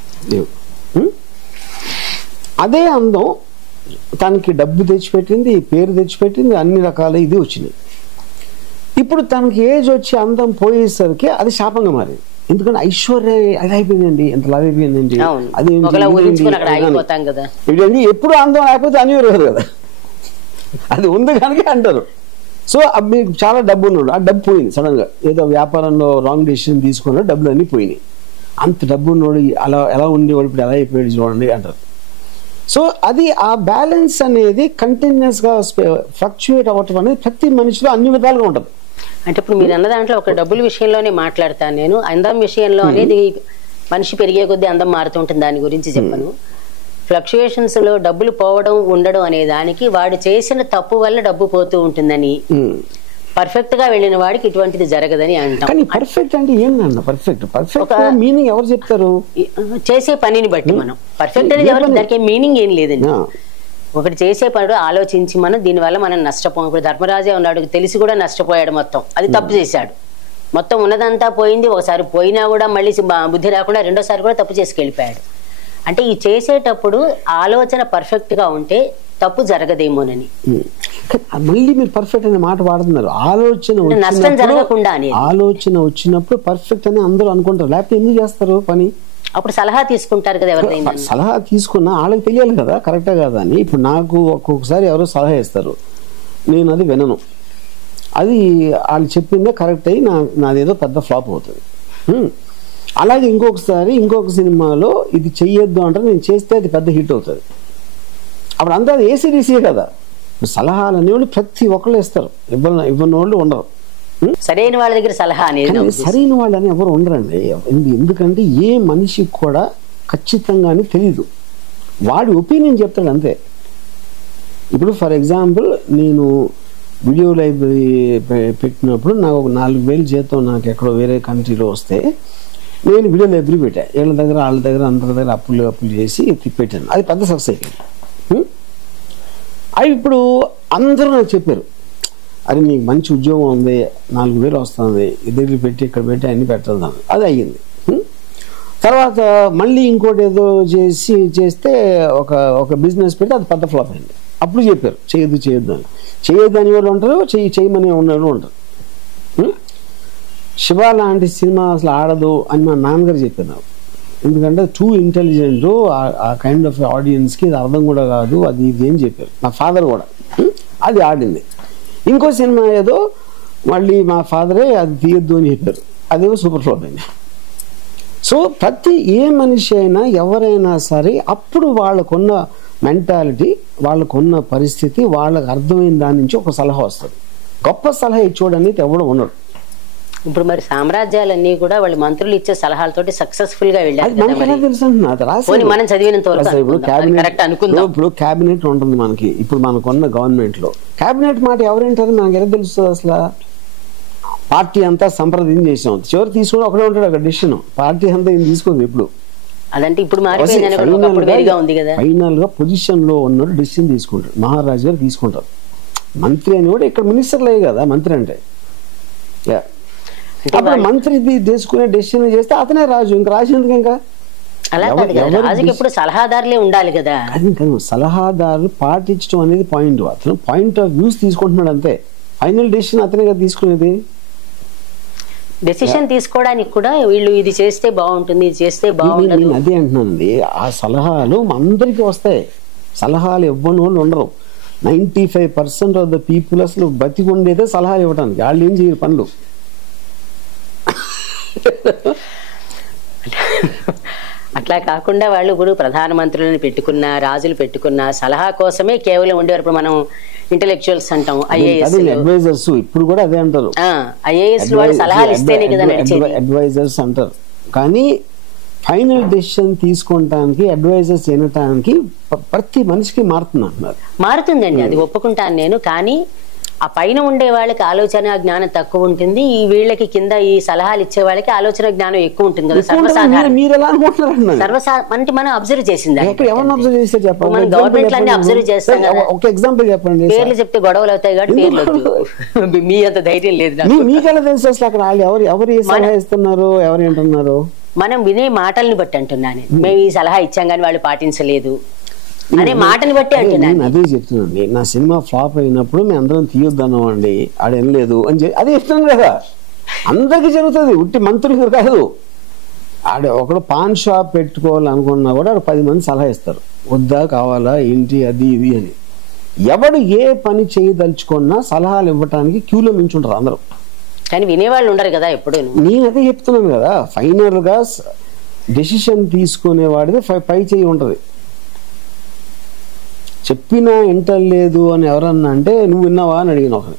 అదే అందం తనకి డబ్బు తెచ్చిపెట్టింది, పేరు తెచ్చిపెట్టింది, అన్ని రకాల ఇది వచ్చింది. ఇప్పుడు తనకి ఏజ్ వచ్చి అందం పోయేసరికి అది శాపంగా మారింది. ఎందుకంటే ఐశ్వర్య అది అయిపోయిందండి, ఎంత లాభ అయిపోయిందండి, అది ఎప్పుడు అందం లేకపోతే అనివార్యం కదా, అది ఉంది కనుక అంటారు. సో మీకు చాలా డబ్బు ఉన్నాడు, ఆ డబ్బు పోయింది సడన్ గా, ఏదో వ్యాపారంలో రాంగ్ డెసిషన్ తీసుకున్న డబ్బులు అన్నీ పోయినాయి. అంత డబ్బు ఉన్నాడు, అలా ఎలా ఉండేవాడు ఇప్పుడు ఎలా అయిపోయాడు చూడండి అంటారు. సో అది ఆ బ్యాలెన్స్ అనేది కంటిన్యూస్ గా ఫ్లక్చుయేట్ అవ్వటం అనేది ప్రతి మనిషిలో అన్ని విధాలుగా ఉంటుంది. అంటే ఇప్పుడు మీరు అన్న దాంట్లో ఒక డబ్బుల విషయంలోనే మాట్లాడతాను నేను. అందం విషయంలో అనేది మనిషి పెరిగే కొద్దీ అందం మారుతూ ఉంటుంది, దాని గురించి చెప్పను. ఫ్లక్చుయేషన్స్ లో డబ్బులు పోవడం ఉండడం అనే దానికి వాడు చేసిన తప్పు వల్ల డబ్బు పోతూ ఉంటుందని, పర్ఫెక్ట్ గా వెళ్ళిన వాడికి ఇటువంటిది జరగదని అంటాం. పర్ఫెక్ట్ అంటే ఏంటన్నా? పర్ఫెక్ట్ మీనింగ్ ఎవరు చెప్తారు? చేసే పనిని బట్టి మనం పర్ఫెక్ట్ అనేది ఎవరికి దానికి మీనింగ్ ఏం లేదండి. ఒకటి చేసే పనుడు ఆలోచించి మనం దీనివల్ల మనం నష్టపోయాం. ఇప్పుడు ధర్మరాజే ఉన్నాడు, తెలిసి కూడా నష్టపోయాడు, మొత్తం అది తప్పు చేశాడు, మొత్తం ఉన్నదంతా పోయింది. ఒకసారి పోయినా కూడా మళ్ళీ బుద్ధి రాకుండా రెండోసారి కూడా తప్పు చేసుకెళ్ళిపోయాడు. అంటే ఈ చేసేటప్పుడు ఆలోచన పర్ఫెక్ట్ గా ఉంటే తప్పు జరగదేమోనని. మళ్ళీ మీరు పర్ఫెక్ట్ అనే మాట వాడుతున్నారు. నష్టం జరగకుండా ఆలోచన వచ్చినప్పుడు పర్ఫెక్ట్ అని అందరూ అనుకుంటారు, లేకపోతే ఎందుకు చేస్తారు పని? అప్పుడు సలహా తీసుకుంటారు కదా ఎవరైనా. సలహా తీసుకున్నా వాళ్ళకి తెలియాలి కదా కరెక్టా కదా అని. ఇప్పుడు నాకు ఒక్కొక్కసారి ఎవరో సలహా ఇస్తారు, నేను అది వినను, అది వాళ్ళు చెప్పిందే కరెక్ట్ అయ్యి నాదేదో పెద్ద ఫ్లాప్ అవుతుంది. అలాగే ఇంకొక సినిమాలో ఇది చెయ్యొద్దు అంటే నేను చేస్తే అది పెద్ద హిట్ అవుతుంది. అప్పుడు అంతా ఏసీడీసీ కదా, సలహాలు అనేవాళ్ళు ప్రతి ఒక్కళ్ళు ఇస్తారు, ఇవ్వని వాళ్ళు ఉండరు. సరైన వాళ్ళ దగ్గర సలహా అనేది సరైన వాళ్ళని ఎవరు ఉండరండి. ఎందుకంటే ఏ మనిషికి కూడా ఖచ్చితంగానే తెలీదు, వాడి ఒపీనియన్ చెప్తాడు అంతే. ఇప్పుడు ఫర్ ఎగ్జాంపుల్ నేను వీడియో లైబ్రరీ పెట్టినప్పుడు నాకు ఒక 4,000 జీతం నాకు ఎక్కడో వేరే కంట్రీలో వస్తే నేను వీడియో లైబ్రరీ పెట్టాను. వీళ్ళ దగ్గర వాళ్ళ దగ్గర అందరి దగ్గర అప్పులు చేసి పెట్టాను. అది పెద్ద సక్సెస్ అయిపోయింది. అవి ఇప్పుడు అందరూ నాకు చెప్పారు, అది నీకు మంచి ఉద్యోగం ఉంది, 4,000 వస్తుంది, దగ్గర పెట్టి ఇక్కడ పెట్టి అన్ని పెట్టదు. అది అయ్యింది. తర్వాత మళ్ళీ ఇంకోటి ఏదో చేస్తే ఒక బిజినెస్ పెట్టి అది పెద్ద ఫ్లాప్ అయింది. అప్పుడు చెప్పారు చేయొద్దు అని. చేయొద్దు అని వాళ్ళు ఉంటారు, చేయమని ఉన్నవాళ్ళు ఉంటారు. శివ లాంటి సినిమా అసలు ఆడదు అని మా నాన్నగారు చెప్పారు నాకు. ఎందుకంటే టూ ఇంటెలిజెంట్, ఆ కైండ్ ఆఫ్ ఆడియన్స్కి ఇది అర్థం కూడా కాదు, అది ఇది అని చెప్పారు. మా ఫాదర్ కూడా అది ఆడింది. ఇంకో సినిమా ఏదో మళ్ళీ మా ఫాదరే అది తీయొద్దు అని చెప్పారు, అదేదో సూపర్ ఫ్లాప్ అయింది. సో ప్రతి ఏ మనిషి అయినా ఎవరైనా సరే అప్పుడు వాళ్ళకున్న మెంటాలిటీ, వాళ్ళకున్న పరిస్థితి, వాళ్ళకి అర్థమైన దాని నుంచి ఒక సలహా వస్తుంది. గొప్ప సలహా ఇచ్చేవాడనేది ఎవడు ఉండడు. ఇప్పుడు మరి సామ్రాజ్యాలన్నీ కూడా వాళ్ళు మంత్రులు ఇచ్చే సలహాలతోటి సక్సెస్ఫుల్ గా వెళ్ళారు. మనం చదివినంత వరకు ఇప్పుడు క్యాబినెట్ ఉంటుంది మనకి. ఇప్పుడు మనకున్న గవర్నమెంట్ లో క్యాబినెట్ మాట ఎవరేంటారు మనకి ఎలా తెలుస్తుంది? అసలు పార్టీ అంతా సంప్రదించి చేసాం, చివరి తీసుకుని ఒకడే ఉంటాడు అక్కడ డెసిషన్. పార్టీ అంతా ఏం తీసుకోదు ఇప్పుడు. అదంటే ఇప్పుడు ఫైనల్ గా పొజిషన్ లో ఉన్నాడు డెసిషన్ తీసుకుంటాడు. మహారాజు గారు తీసుకుంటారు. మంత్రి అని కూడా ఇక్కడ మినిస్టర్లే కదా మంత్రి అంటే. అప్పుడు మంత్రి తీసుకునే డెసిషన్ చేస్తే అతనే రాజు. ఇంకా రాజు ఎందుకు? ఇంకా రాజుకి ఎప్పుడు సలహాదారులే ఉండాలి కదా. సలహాదారులు పాటించడం అనేది పాయింట్. అతను పాయింట్ ఆఫ్ వ్యూస్ తీసుకుంటున్నాడు అంతే. ఫైనల్ డెసిషన్ అతనే కదా తీసుకునేది. డెసిషన్ తీసుకోవడానికి కూడా వీళ్ళు ఇది చేస్తే బాగుంటుంది, ఇది చేస్తే బాగుంటుంది. అదే అంటున్నానండి. ఆ సలహాలు అందరికీ వస్తాయి. సలహాలు ఇవ్వని వాళ్ళు ఉండరు. 95% ఆఫ్ ద పీపుల్ అసలు బతికి ఉండేదే సలహాలు ఇవ్వడానికి. వాళ్ళు ఏం చేయరు పనులు. అట్లా కాకుండా వాళ్ళు ఇప్పుడు ప్రధానమంత్రులను పెట్టుకున్న, రాజులు పెట్టుకున్న సలహా కోసమే కేవలం ఉండేవారు. ఇప్పుడు మనం ఇంటెలెక్చువల్స్ అంటాం, ఐఏఎస్ అడ్వైజర్స్ ఇప్పుడు కూడా అదే అంటారు. ఐఏఎస్ వాళ్ళు సలహాలు ఇస్తేనే కదా నడిచేది. అడ్వైజర్స్ అంటారు. కానీ ఫైనల్ డెసిషన్ తీసుకుంటానికి, అడ్వైజర్స్ వినటానికి ప్రతి మనిషికి మారుతుంది అంటున్నారు. మారుతుందండి, అది ఒప్పుకుంటాను నేను. కానీ ఆ పైన ఉండే వాళ్ళకి ఆలోచన జ్ఞానం తక్కువ ఉంటుంది, ఈ వీళ్ళకి కింద ఈ సలహాలు ఇచ్చే వాళ్ళకి ఆలోచన జ్ఞానం ఎక్కువ ఉంటుంది కదా. అంటే మనం అబ్జర్వ్ చేసింది మన గవర్నమెంట్ అన్ని అబ్జర్వ్ చేస్తాం కదా. ఒక ఎగ్జాంపుల్ చెప్పండి. పేర్లు చెప్తే గొడవలు అవుతాయి కాబట్టి పేర్లు మీ అంత ధైర్యం లేదు. మీకెలా తెలుసు అసలు అక్కడ ఎవరు సలహా ఇస్తున్నారు, ఎవరు ఏంటున్నారు? మనం వినే మాటల్ని బట్టి అంటున్నాను. మేము ఈ సలహా ఇచ్చాం కానీ వాళ్ళు పాటించలేదు అనే మాటని బట్టి అంటున్నాను. అదే చెప్తున్నాండి. నా సినిమా ఫ్లాప్ అయినప్పుడు మేము అందరం తీయొద్దన్నాం అండి, ఆడేం లేదు అని అదే చెప్తున్నాను కదా. అందరికి జరుగుతుంది, ఉట్టి మంత్రులు కాదు. ఆడ ఒకడు పాన్ షాప్ పెట్టుకోవాలనుకున్నా కూడా 10 మంది సలహా ఇస్తారు, వద్దా కావాలా ఏంటి అది ఇది అని. ఎవడు ఏ పని చేయదలుచుకున్నా సలహాలు ఇవ్వటానికి క్యూలో నించుంటారు అందరూ. కానీ వినేవాళ్ళు ఉండరు కదా ఎప్పుడు. నేను అదే చెప్తున్నాను కదా. ఫైనల్ గా డెసిషన్ తీసుకునేవాడిది పై చేయి ఉంటది. చెప్పినా వింటలేదు అని ఎవరన్నా అంటే నువ్వు విన్నావా అని అడిగిన ఒకరు.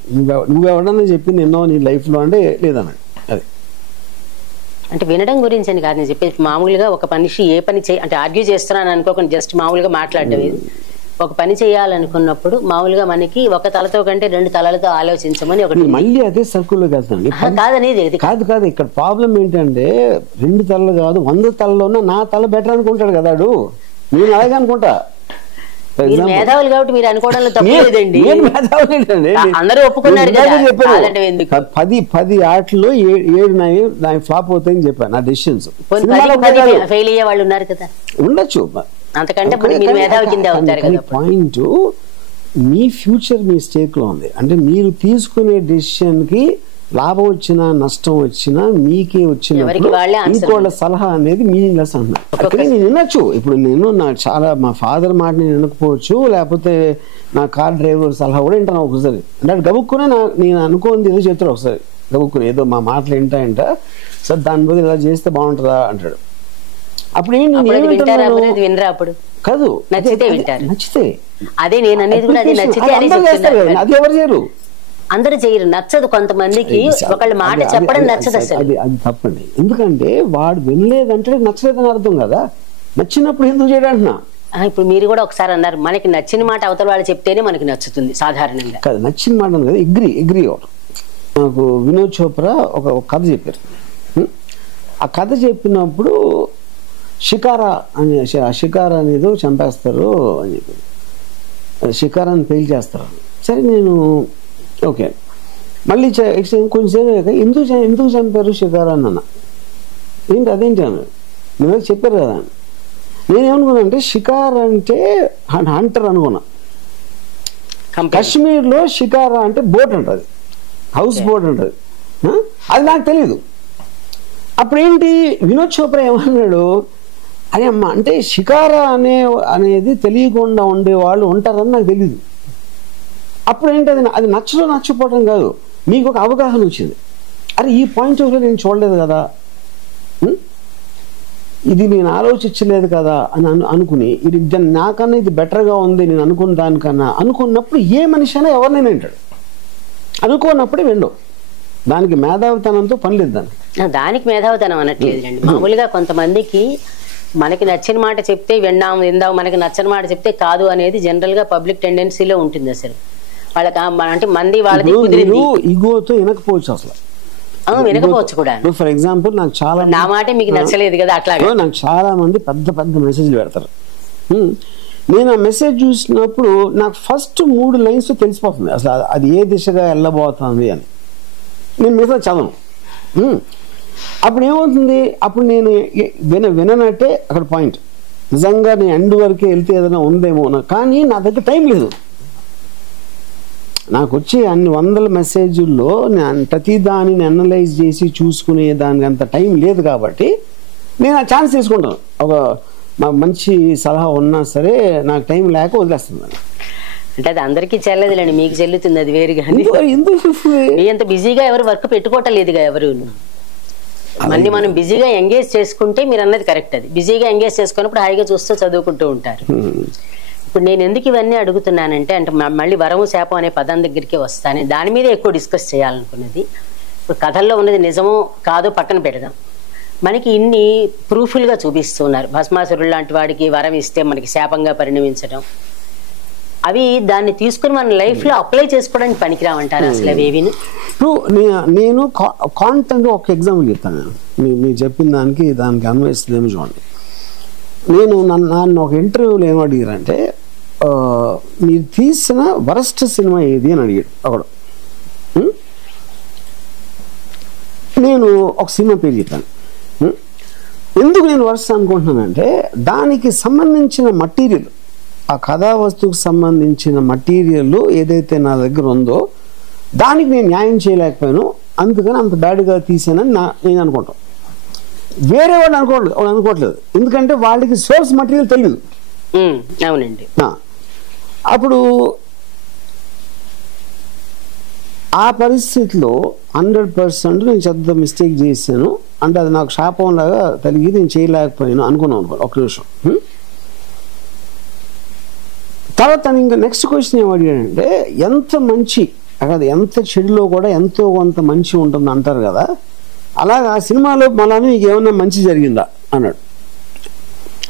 నువ్వెవడన్నా చెప్పింది విన్నావా నీ లైఫ్ లో అంటే లేదన్నాడు. అది అంటే వినడం గురించి అని కాదు నేను చెప్పేది. మామూలుగా ఒక మనిషి ఏ పని అంటే ఆర్గ్యూ చేస్తున్నాను అనుకోకుండా జస్ట్ మామూలుగా మాట్లాడడం. ఒక పని చేయాలనుకున్నప్పుడు మామూలుగా మనకి ఒక తలతో కంటే 2 తలలతో ఆలోచించమని ఒకటి. మళ్ళీ అదే సర్కిల్లో వెళ్తాను కాదనేది కాదు. ఇక్కడ ప్రాబ్లం ఏంటంటే 2 తలలు కాదు 100 తలలోనే నా తల బెటర్ అనుకుంటాడు కదా. నేను అలాగే అనుకుంటా. మేధావులు కాబట్టి మీరు అనుకోవడంలో తప్పలేదండి. అందరూ ఒప్పుకున్నారు కదా. 10 ఆటల్లో 7 ఫ్లాప్ అవుతాయని చెప్పాను నా డెసిషన్స్. ఫెయిల్ అయ్యే వాళ్ళు ఉన్నారు కదా, ఉండొచ్చు. అంతకంటే మీరు మేధావి కింద అవుతారు కదా. పాయింట్ మీ ఫ్యూచర్ మీ స్టేక్ లో ఉంది. అంటే మీరు తీసుకునే డెసిషన్ కి లాభం వచ్చినా నష్టం వచ్చినా మీకే వచ్చినప్పుడు ఇంకోళ్ళ సలహా అనేది మీనింగ్లెస్ అంటున్నారు. అక్కడ నేను వినొచ్చు. ఇప్పుడు నేను మా ఫాదర్ మాట నేను వినకపోవచ్చు, లేకపోతే నా కార్ డ్రైవర్ సలహా కూడా వింటాను ఒకసారి. అంటే గబుక్కునే నేను అనుకోంది ఏదో చెప్తాడు ఒకసారి గబుక్కుని, ఏదో మా మాటలు వింటాయంట, సార్ దాని బదులు ఇలా చేస్తే బాగుంటుందా అంటాడు. అప్పుడు అప్పుడు కాదు నచ్చితే అదే నేను అనేది కూడా అది నచ్చితే అనే చెప్తున్నాను. అది ఎవరు చేయరు, అందరూ చేయరు, నచ్చదు కొంతమందికి. ఒకళ్ళ మాట చెప్పడం నచ్చదు అసలు. అది తప్పండి. ఎందుకంటే వాడు వినలేదంటే నచ్చలేదని అర్థం కదా. నచ్చినప్పుడు ఎందుకు చేయడానికి? ఇప్పుడు మీరు కూడా ఒకసారి అన్నారు, మనకి నచ్చిన మాట అవతల వాళ్ళు చెప్తేనే మనకి నచ్చుతుంది సాధారణంగా. కాదు, నచ్చిన మాట కదా, ఎగ్రీ అవరు. నాకు వినోద్ చోప్రా ఒక కథ చెప్పారు. ఆ కథ చెప్పినప్పుడు షికారా అనేది చంపేస్తారు అని చెప్పి, షికారాన్ని పెయిల్ చేస్తారు. సరే నేను ఓకే, మళ్ళీ కొంచెంసేపు ఎందుకు చంపారు షికారాన్ని అన్న. ఏంటి అదేంటి అన్నాడు. మీరు చెప్పారు కదా. నేనేమనుకున్నా అంటే షికార్ అంటే హంటర్ అనుకున్నా. కాశ్మీర్లో షికారా అంటే బోట్ అంటది, హౌస్ బోట్ అంటది. అది నాకు తెలీదు. అప్పుడేంటి వినోద్ చోప్రా ఏమన్నాడు, అరే అమ్మ అంటే షికారా అనేది తెలియకుండా ఉండేవాళ్ళు ఉంటారని నాకు తెలీదు. అప్పుడేంటి అది నచ్చకపోవడం కాదు, మీకు ఒక అవగాహన వచ్చింది. అరే ఈ పాయింట్ ఆఫ్ వ్యూ నేను చూడలేదు కదా, ఇది నేను ఆలోచించలేదు కదా అని అనుకుని ఇది నాకన్నా ఇది బెటర్గా ఉంది నేను అనుకున్న దానికన్నా అనుకున్నప్పుడు ఏ మనిషి అయినా ఎవరినైనా వింటాడు. అనుకున్నప్పుడే విండవు. దానికి మేధావితనంతో పని లేదు. దానికి మేధావితనం అనట్లేదండి. మామూలుగా కొంతమందికి మనకి నచ్చిన మాట చెప్తే విందాం, మనకి నచ్చని మాట చెప్తే కాదు అనేది జనరల్ గా పబ్లిక్ టెండెన్సీలో ఉంటుంది. అసలు వాళ్ళకి అంటే మంది వాళ్ళది కుదిరింది, ఈగోతో వినకపోవచ్చు, అసలు వినకపోవచ్చు కూడా. ఫర్ ఎగ్జాంపుల్ నాకు చాలా నా మాట మీకు నచ్చలేదు కదా, అట్లా నాకు చాలా మంది పెద్ద మెసేజ్లు పెడతారు. నేను ఆ మెసేజ్ చూసినప్పుడు నాకు ఫస్ట్ 3 లైన్స్ తెలిసిపోతుంది అసలు అది ఏ దిశగా వెళ్ళబోతుంది అని. నేను మిగతా చదవను. అప్పుడు ఏమవుతుంది, అప్పుడు నేను విననట్టే అక్కడ పాయింట్. నిజంగా నేను ఎండ్ వరకే వెళ్తే ఏదైనా ఉందేమో, కానీ నా దగ్గర టైం లేదు. నాకు వచ్చే అన్ని 100 మెసేజ్ల్లో నేను ప్రతి దానిని అనలైజ్ చేసి చూసుకునే దానికి అంత టైం లేదు. కాబట్టి నేను ఆ ఛాన్స్ తీసుకుంటాను. ఒక మంచి సలహా ఉన్నా సరే నాకు టైం లేక వదిలేస్తుంది. అంటే అది అందరికీ చెల్లదులేండి, మీకు చెల్లుతుంది అది వేరుగా. అంత బిజీగా ఎవరు వర్క్ పెట్టుకోవటం లేదుగా ఎవరు. మళ్ళీ మనం బిజీగా ఎంగేజ్ చేసుకుంటే మీరు అన్నది కరెక్ట్. అది బిజీగా ఎంగేజ్ చేసుకున్నప్పుడు హాయిగా చూస్తూ చదువుకుంటూ ఉంటారు. ఇప్పుడు నేను ఎందుకు ఇవన్నీ అడుగుతున్నానంటే, అంటే మళ్ళీ వరము శాపం అనే పదం దగ్గరికి వస్తాను. దాని మీద ఎక్కువ డిస్కస్ చేయాలనుకున్నది. ఇప్పుడు కథల్లో ఉన్నది నిజమో కాదో పక్కన పెడదాం. మనకి ఇన్ని ప్రూఫ్లుగా చూపిస్తున్నారు. భస్మాసురుడు లాంటి వాడికి వరం ఇస్తే మనకి శాపంగా పరిణమించడం, అవి దాన్ని తీసుకుని మన లైఫ్ లో అప్లై చేసుకోవడానికి పనికిరామంటారు అసలు అవేవిని? నేను కాంటెంట్ ఒక ఎగ్జాంపుల్ చెప్తాను. మీరు చెప్పిన దానికి అన్వయిస్తుందేమో చూడండి. నేను నన్ను ఒక ఇంటర్వ్యూలో ఏం అడిగారంటే, మీరు తీసిన వరస్ట్ సినిమా ఏది అని అడిగాడు ఒకడు. నేను ఒక సినిమా పేరు చెప్పాను. ఎందుకు నేను వరస్ట్ అనుకుంటున్నానంటే, దానికి సంబంధించిన మటీరియల్, ఆ కథా వస్తువుకు సంబంధించిన మటీరియల్ ఏదైతే నా దగ్గర ఉందో దానికి నేను న్యాయం చేయలేకపోయాను, అందుకని అంత బ్యాడ్గా తీసానని నేను అనుకుంటాను. వేరే వాళ్ళు అనుకోవట్లేదు. ఎందుకంటే వాళ్ళకి సోర్స్ మటీరియల్ తెలియదు. అవునండి. అప్పుడు ఆ పరిస్థితిలో 100% నేను చెత్త మిస్టేక్ చేశాను అంటే అది నాకు శాపం లాగా తగిలి నేను చేయలేకపోయాను అనుకున్నాను. ఒక నిమిషం. తర్వాత ఇంకా నెక్స్ట్ క్వశ్చన్ ఏం అడిగాడంటే, ఎంత మంచి అక్కడ ఎంత చెడులో కూడా ఎంతో కొంత మంచి ఉంటుంది అంటారు కదా, అలాగా ఆ సినిమాలో మళ్ళీ మీకు ఏమన్నా మంచి జరిగిందా అన్నాడు.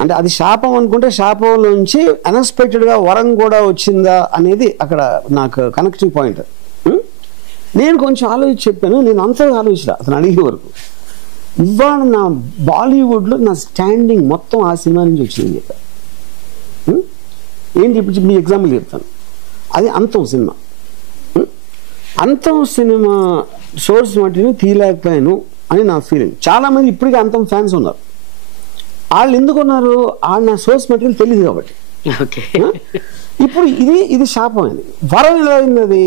అంటే అది శాపం అనుకుంటే శాపంలోంచి అన్ఎక్స్పెక్టెడ్గా వరం కూడా వచ్చిందా అనేది అక్కడ నాకు కనెక్టింగ్ పాయింట్. నేను కొంచెం ఆలోచించి చెప్పాను. నేను అంతగా ఆలోచించా అతను అడిగే వరకు. ఇవాళ నా బాలీవుడ్లో నా స్టాండింగ్ మొత్తం ఆ సినిమా నుంచి వచ్చిందని చెప్పాను. ఏంటి ఇప్పుడు మీ ఎగ్జాంపుల్ చెప్తాను. అది అంతం సినిమా. అంతం సినిమా సోర్స్ మట్టిని తీయలేకపోయాను అని నా ఫీలింగ్. చాలామంది ఇప్పటికీ అంతం ఫ్యాన్స్ ఉన్నారు. వాళ్ళు ఎందుకు ఉన్నారు? వాళ్ళు నా సోర్స్ మెటీరియల్ తెలియదు కాబట్టి. ఇప్పుడు ఇది శాపం అయింది. వరం ఎలా అయింది? అది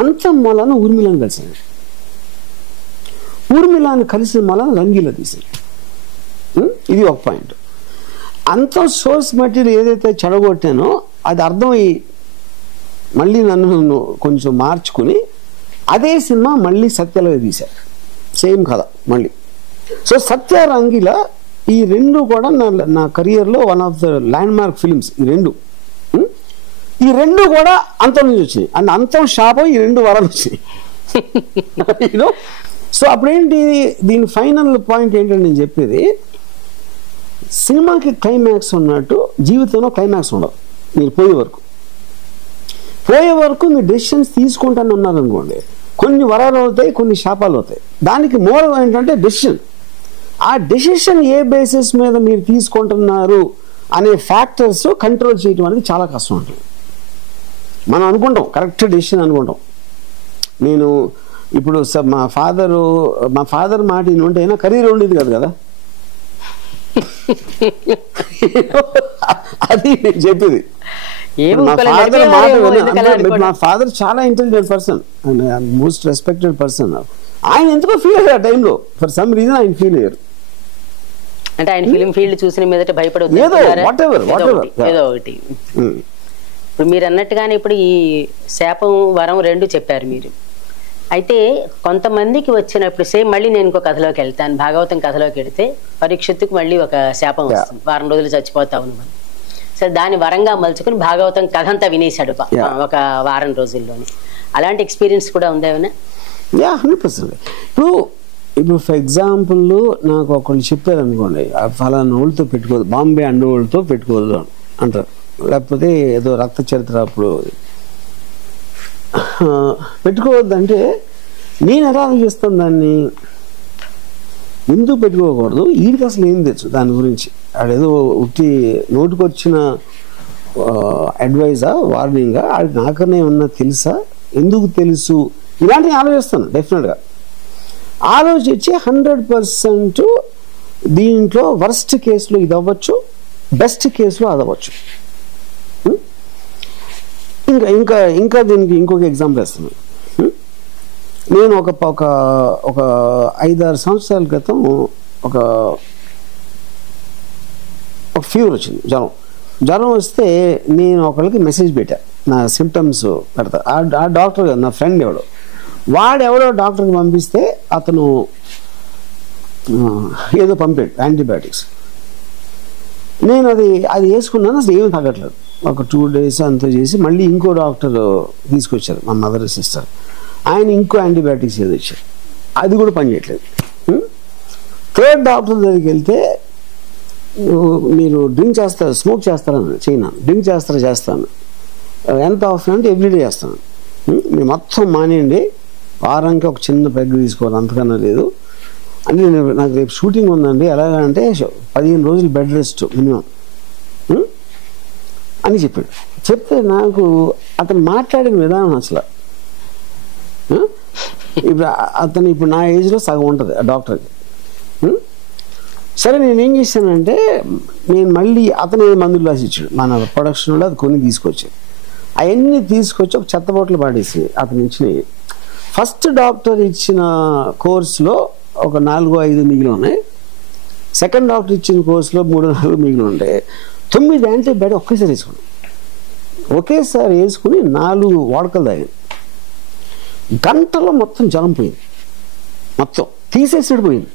అంతం మూలాన ఊర్మిళను కలిసింది. ఊర్మిళని కలిసిన మూలాన రంగీలా తీసింది. ఇది ఒక పాయింట్. అంతం సోర్స్ మెటీరియల్ ఏదైతే చెడగొట్టానో అది అర్థమయ్యి మళ్ళీ నన్ను కొంచెం మార్చుకుని అదే సినిమా మళ్ళీ సత్యలో తీశారు. సేమ్ కథ మళ్ళీ. సో సత్య రంగీలా ఈ రెండు కూడా నా కెరియర్లో one of the land mark films. ఈ రెండు ఈ రెండు కూడా అంతం నుంచి వచ్చినాయి. అండ్ అంతం శాపం ఈ రెండు వరాలు వచ్చినాయి. యూనో, సో అప్పుడేంటి దీని ఫైనల్ పాయింట్ ఏంటంటే నేను చెప్పేది, సినిమాకి క్లైమాక్స్ ఉన్నట్టు జీవితంలో క్లైమాక్స్ ఉండదు. మీరు పోయే వరకు మీరు డెసిషన్స్ తీసుకుంటానే ఉన్నారనుకోండి, కొన్ని వరాలు అవుతాయి, కొన్ని శాపాలు అవుతాయి. దానికి మూలం ఏంటంటే డెసిషన్. ఆ డెసిషన్ ఏ బేసిస్ మీద మీరు తీసుకుంటున్నారు అనే ఫ్యాక్టర్స్ కంట్రోల్ చేయడం అనేది చాలా కష్టం ఉంటుంది. మనం అనుకుంటాం కరెక్ట్ డెసిషన్ అనుకుంటాం. నేను ఇప్పుడు మా ఫాదర్ మాట ఉంటేనా కెరీర్ ఉండేది కదా. అది నేను చెప్పేది. మా ఫాదర్ చాలా intelligent person and most respected person. ఆయన ఎందుకో ఫీల్ అయ్యారు ఆ టైంలో, ఫర్ సమ్ రీజన్ ఆయన ఫీల్ అయ్యారు. అంటే ఆయన ఫిలిం ఫీల్డ్ చూసిన మీదట భయపడదు ఏదో ఒకటి. ఇప్పుడు మీరు అన్నట్టుగానే ఇప్పుడు ఈ శాపం వరం రెండు చెప్పారు మీరు. అయితే కొంతమందికి వచ్చినప్పుడు సేమ్ మళ్ళీ నేను ఇంకో కథలోకి వెళ్తాను. భాగవతం కథలోకి వెళితే పరీక్షిత్తుకు మళ్ళీ ఒక శాపం వస్తుంది, వారం రోజులు చచ్చిపోతావు నువ్వు. సరే, దాని వరంగా మలుచుకుని భాగవతం కథ అంతా వినేశాడు ఒక వారం రోజుల్లోని. అలాంటి ఎక్స్పీరియన్స్ కూడా ఉందా ఏమైనా? 100%. ఇప్పుడు ఫర్ ఎగ్జాంపుల్ నాకు ఒకళ్ళు చెప్పారు అనుకోండి, ఫలానా వాళ్ళతో పెట్టుకోవద్దు, బాంబే అండ్ వాళ్ళతో పెట్టుకోవద్దు అంటారు. లేకపోతే ఏదో రక్త చరిత్ర అప్పుడు పెట్టుకోవద్దు అంటే నేను ఎలా ఆలోచిస్తాను దాన్ని, ఎందుకు పెట్టుకోకూడదు, వీడికి అసలు ఏం తెచ్చు దాని గురించి, ఆడేదో ఉట్టి నోటికొచ్చిన అడ్వైజా వార్నింగా, ఆడికి నాకనే ఏమన్నా తెలుసా, ఎందుకు తెలుసు, ఇలాంటివి ఆలోచిస్తాను. డెఫినెట్గా ఆలోచించి 100% దీంట్లో వర్స్ట్ కేసులో ఇది అవ్వచ్చు, బెస్ట్ కేసులో అది అవ్వచ్చు. ఇంకా దీనికి ఇంకొక ఎగ్జాంపుల్ ఇస్తున్నాను. నేను ఒక 5-6 సంవత్సరాల క్రితం ఒక ఫీవర్ వచ్చింది, జ్వరం వస్తే నేను ఒకళ్ళకి మెసేజ్ పెట్టా, నా సిమ్టమ్స్ పెడతా. ఆ డాక్టర్ నా ఫ్రెండ్ వాడెవడో డాక్టర్కి పంపిస్తే అతను ఏదో పంపాడు యాంటీబయాటిక్స్. నేను అది వేసుకున్నాను, అసలు ఏమీ తగ్గట్లేదు. ఒక 2 days అంతా చేసి మళ్ళీ ఇంకో డాక్టర్ తీసుకొచ్చారు, మా మదర్ సిస్టర్. ఆయన ఇంకో యాంటీబయాటిక్స్ ఏదో ఇచ్చారు, అది కూడా పనిచేయట్లేదు. 3rd డాక్టర్ దగ్గరికి వెళ్తే, మీరు డ్రింక్ చేస్తారు, స్మోక్ చేస్తారని చేయను, డ్రింక్ చేస్తాను, ఎంత ఆఫ్ అంటే ఎవ్రీడే చేస్తాను, మీరు మొత్తం మానేయండి, వారానికి ఒక చిన్న పెగ్ తీసుకోవాలి, అంతకన్నా లేదు అంటే. నాకు రేపు షూటింగ్ ఉందండి, ఎలాగంటే 15 రోజులు బెడ్ రెస్ట్ మినిమం అని చెప్పాడు. చెప్తే నాకు అతను మాట్లాడిన విధానం అసలు, ఇప్పుడు నా ఏజ్లో సగం ఉంటుంది ఆ డాక్టర్కి. సరే, నేనేం చేశానంటే, నేను మళ్ళీ అతను మందులు రాసి ఇచ్చాడు మన ప్రొడక్షన్లో, అది కొన్ని తీసుకొచ్చాడు. అవన్నీ తీసుకొచ్చి ఒక చెత్తబొట్లు పాడేసి అతను ఇచ్చినవి. ఫస్ట్ డాక్టర్ ఇచ్చిన కోర్సులో ఒక 4-5 మిగిలి ఉన్నాయి, సెకండ్ డాక్టర్ ఇచ్చిన కోర్సులో 3-4 మిగిలి ఉంటాయి. 9 యాంటీబయాటిక్ ఒకేసారి వేసుకుని 4 వాడకలు తాగాను. గంటలో మొత్తం జ్వరం పోయింది, మొత్తం తీసేసాడు పోయింది.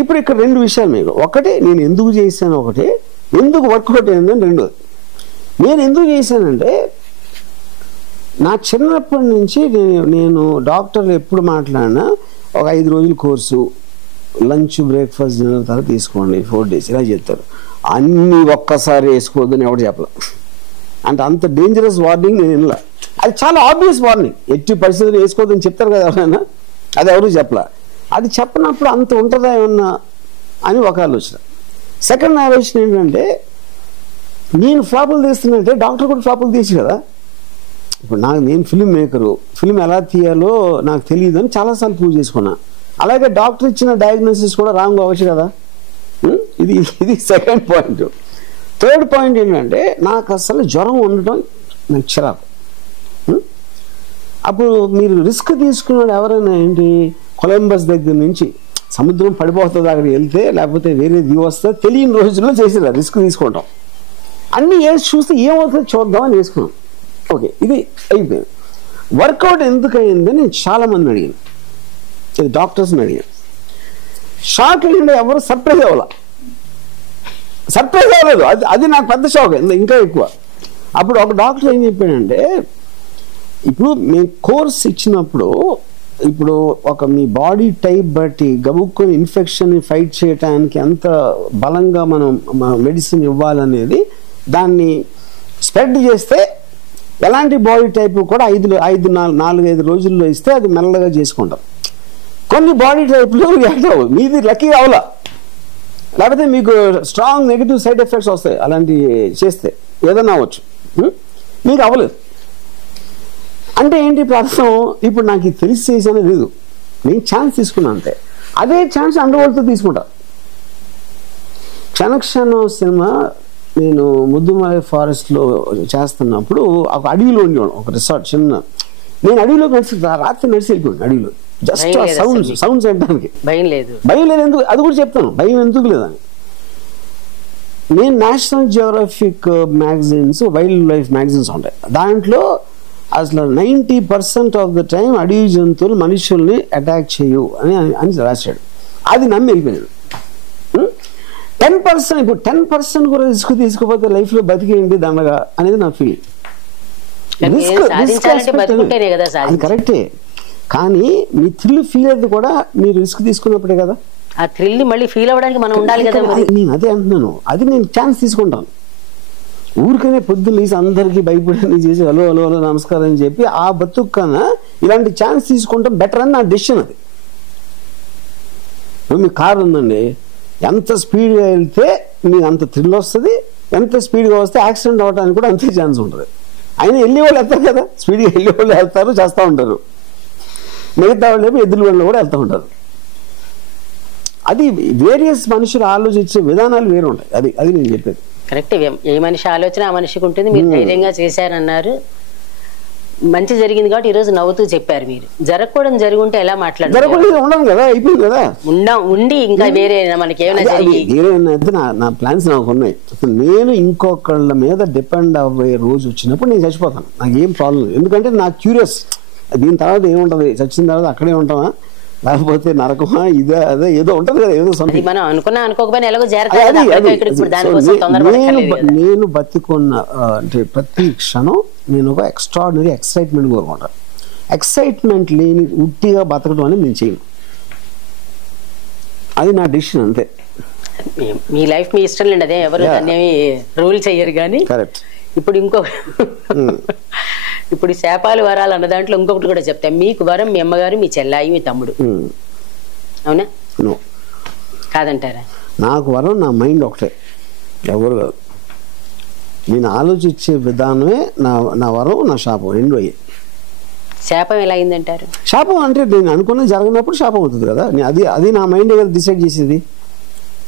ఇప్పుడు ఇక్కడ 2 విషయాలు మీకు, ఒకటి నేను ఎందుకు చేశాను, ఒకటి ఎందుకు వర్కౌట్ అయిందని రెండోది. నేను ఎందుకు చేశానంటే, నా చిన్నప్పటి నుంచి నేను డాక్టర్లు ఎప్పుడు మాట్లాడినా ఒక 5 రోజుల కోర్సు, లంచ్ బ్రేక్ఫాస్ట్ డిన్నర్ తర్వాత తీసుకోండి 4 days ఇలా చెప్తారు. అన్నీ ఒక్కసారి వేసుకోవద్దని ఎవరు చెప్పలే. అంటే అంత డేంజరస్ వార్నింగ్ నేను వినలా. అది చాలా ఆబ్వియస్ వార్నింగ్, ఎట్టి పరిస్థితులు వేసుకోవద్దని చెప్తారు కదా ఎవరైనా, అది ఎవరు చెప్పలే. అది చెప్పినప్పుడు అంత ఉంటుందా ఏమన్నా అని ఒక ఆలోచన. సెకండ్ ఆలోచన ఏంటంటే, నేను ఫ్లాపులు తీస్తున్నట్టే డాక్టర్ కూడా ఫ్లాపులు తీసి కదా. ఇప్పుడు నేను ఫిలిం మేకరు, ఫిలిం ఎలా తీయాలో నాకు తెలియదు అని చాలాసార్లు ప్రూవ్ చేసుకున్నా. అలాగే డాక్టర్ ఇచ్చిన డయాగ్నోసిస్ కూడా రాంగ్ అవ్వచ్చు కదా. ఇది సెకండ్ పాయింట్. థర్డ్ పాయింట్ ఏంటంటే, నాకు అసలు జ్వరం ఉండటం నాకు చిరాకు. అప్పుడు మీరు రిస్క్ తీసుకున్నాడు ఎవరైనా ఏంటి, కొలంబస్ దగ్గర నుంచి సముద్రం పడిపోతుంది అక్కడికి వెళ్తే, లేకపోతే వేరే దిగి వస్తే తెలియని రోజుల్లో చేసేదా రిస్క్ తీసుకుంటాం. అన్నీ వేసి చూస్తే ఏమవుతుందో చూద్దామని వేసుకున్నాం. ఓకే, ఇది అయిపోయింది. వర్కౌట్ ఎందుకు అయిందని నేను చాలామందిని అడిగాను, ఇది డాక్టర్స్ని అడిగాను. షాక్ ఏంటంటే ఎవరు సర్ప్రైజ్ అవ్వలేదు. అది నాకు పెద్ద షాక్, ఇంకా ఎక్కువ. అప్పుడు ఒక డాక్టర్ ఏం చెప్పాడంటే, ఇప్పుడు మేము కోర్స్ ఇచ్చినప్పుడు ఇప్పుడు ఒక మీ బాడీ టైప్ బట్టి గబుక్కుని ఇన్ఫెక్షన్ ఫైట్ చేయడానికి ఎంత బలంగా మనం మెడిసిన్ ఇవ్వాలనేది దాన్ని స్ప్రెడ్ చేస్తే ఎలాంటి బాడీ టైప్ కూడా 4-5 రోజుల్లో ఇస్తే అది మెల్లగా చేసుకుంటాం. కొన్ని బాడీ టైప్లు రియాక్ట్ అవ్వదు, మీది లక్కీ అవలా, లేకపోతే మీకు స్ట్రాంగ్ నెగిటివ్ సైడ్ ఎఫెక్ట్స్ వస్తాయి అలాంటి చేస్తే, ఏదైనా అవ్వచ్చు, మీకు అవ్వలేదు అంటే ఏంటి అర్థం? ఇప్పుడు నాకు ఇది తెలిసి చేసానే లేదు, నేను ఛాన్స్ తీసుకున్నా అంతే. అదే ఛాన్స్ అండర్వరల్డ్తో తీసుకుంటా. క్షణక్షణం సినిమా నేను ముద్దుమలై ఫారెస్ట్లో చేస్తున్నప్పుడు ఒక అడవిలో ఉండేవాడు, ఒక రిసార్ట్ చిన్న. నేను అడవిలోకి రాత్రి నడిచి వెళ్ళిపోయాను అడవిలో, జస్ట్ సౌండ్స్ వినడానికి. భయం లేదు ఎందుకు, అది కూడా చెప్తాను, భయం ఎందుకు లేదని. నేను national geographic magazines, wild life magazines ఉంటాయి, దాంట్లో అసలు 90% ఆఫ్ ద టైం అడవి జంతువులు మనుషుల్ని అటాక్ చేయు అని రాశాడు. అది నమ్మి వెళ్ళిపోయాడు. 10% ఇప్పుడు 10% కూడా రిస్క్ తీసుకుపోతే లైఫ్లో బతికేయండి దండగా అనేది నా ఫీలింగ్. అది కరెక్టే, కానీ మీ థ్రిల్ ఫీల్ అయ్యేది కూడా మీరు రిస్క్ తీసుకున్నప్పుడే కదా. ఆ థ్రిల్ మళ్ళీ ఫీల్ అవ్వడానికి మనం ఉండాలి కదా. నేను అదే అంటున్నాను, అది నేను ఛాన్స్ తీసుకుంటాను. ఊరికనే పొద్దున్న లేసి అందరికీ భయపడి చేసి హలో హలో హలో నమస్కారం అని చెప్పి ఆ బతుక్కన ఇలాంటి ఛాన్స్ తీసుకుంటాం బెటర్ అని నా డెసిషన్. అది మీ కారు ఉందండి, ఎంత స్పీడ్గా వెళ్తే మీకు అంత థ్రిల్ వస్తుంది, ఎంత స్పీడ్గా వస్తే యాక్సిడెంట్ అవ్వడానికి కూడా అంతే ఛాన్స్ ఉంటుంది. అయినా వెళ్ళే వాళ్ళు వెళ్తారు కదా, స్పీడ్గా వెళ్ళే వాళ్ళు వెళ్తారు, చేస్తూ ఉంటారు. మిగతా వాళ్ళు ఎదురు వాళ్ళు కూడా వెళ్తూ ఉంటారు. అది వేరియస్ మనుషులు ఆలోచించే విధానాలు వేరు ఉంటాయి. అది నేను చెప్పేది కరెక్ట్. ఏ మనిషి ఆలోచన ఆ మనిషికి ఉంటుంది. మీరు ధైర్యంగా చేశారన్నారు, మంచి జరిగింది కాబట్టి ఈరోజు నవ్వుతూ చెప్పారు. మీరు జరగకూడదు జరిగి ఉంటే ఎలా మాట్లాడారు? ఉండి ఇంకా వేరే మనకి ఏమైనా నా ప్లాన్స్ నాకు ఉన్నాయి. నేను ఇంకొకళ్ళ మీద డిపెండ్ అవ్వే రోజు వచ్చినప్పుడు నేను చచ్చిపోతాను, నాకు ఏం ప్రాబ్లం లేదు. ఎందుకంటే నాకు క్యూరియస్, దీని తర్వాత ఏముంటది, చచ్చిన తర్వాత అక్కడే ఉంటామా లేకపోతే నరకమా, ఇదే అదే ఏదో ఉంటది కదా, ఏదో మనం అనుకున్నా అనుకోకపోయినా ఎలాగో నేను బతికున్న అంటే ప్రతి క్షణం నేను ఒక ఎక్స్ట్రాడినరీ ఎక్సైట్మెంట్ కోరుకుంటాను. ఎక్సైట్మెంట్ లేని ఉట్టిగా బతకడం అనేది నేను చేయను, అది నా డిసిషన్ అంతే. మీ లైఫ్ మీ ఇష్టం లేండి, అదే ఎవరు రూల్ చెయ్యరు. కానీ ఇప్పుడు ఇప్పుడు శాపాలు వరాలు అన్న దాంట్లో ఇంకొకటి కూడా చెప్తా. మీకు వరం మీ అమ్మగారు, మీ చెల్లాయి, మీ తమ్ముడు, అవునా? కాదంటారా? నాకు వరం నా మైండ్ ఒకటే, ఎవరు కాదు. నేను ఆలోచించే విధానమే నా వరం, నా శాపం రెండు అయ్యాయి. శాపం ఎలా అయిందంటారు? శాపం అంటే నేను అనుకున్నది జరగనప్పుడు శాపం అవుతుంది కదా, అది నా మైండ్ కదా డిసైడ్ చేసేది.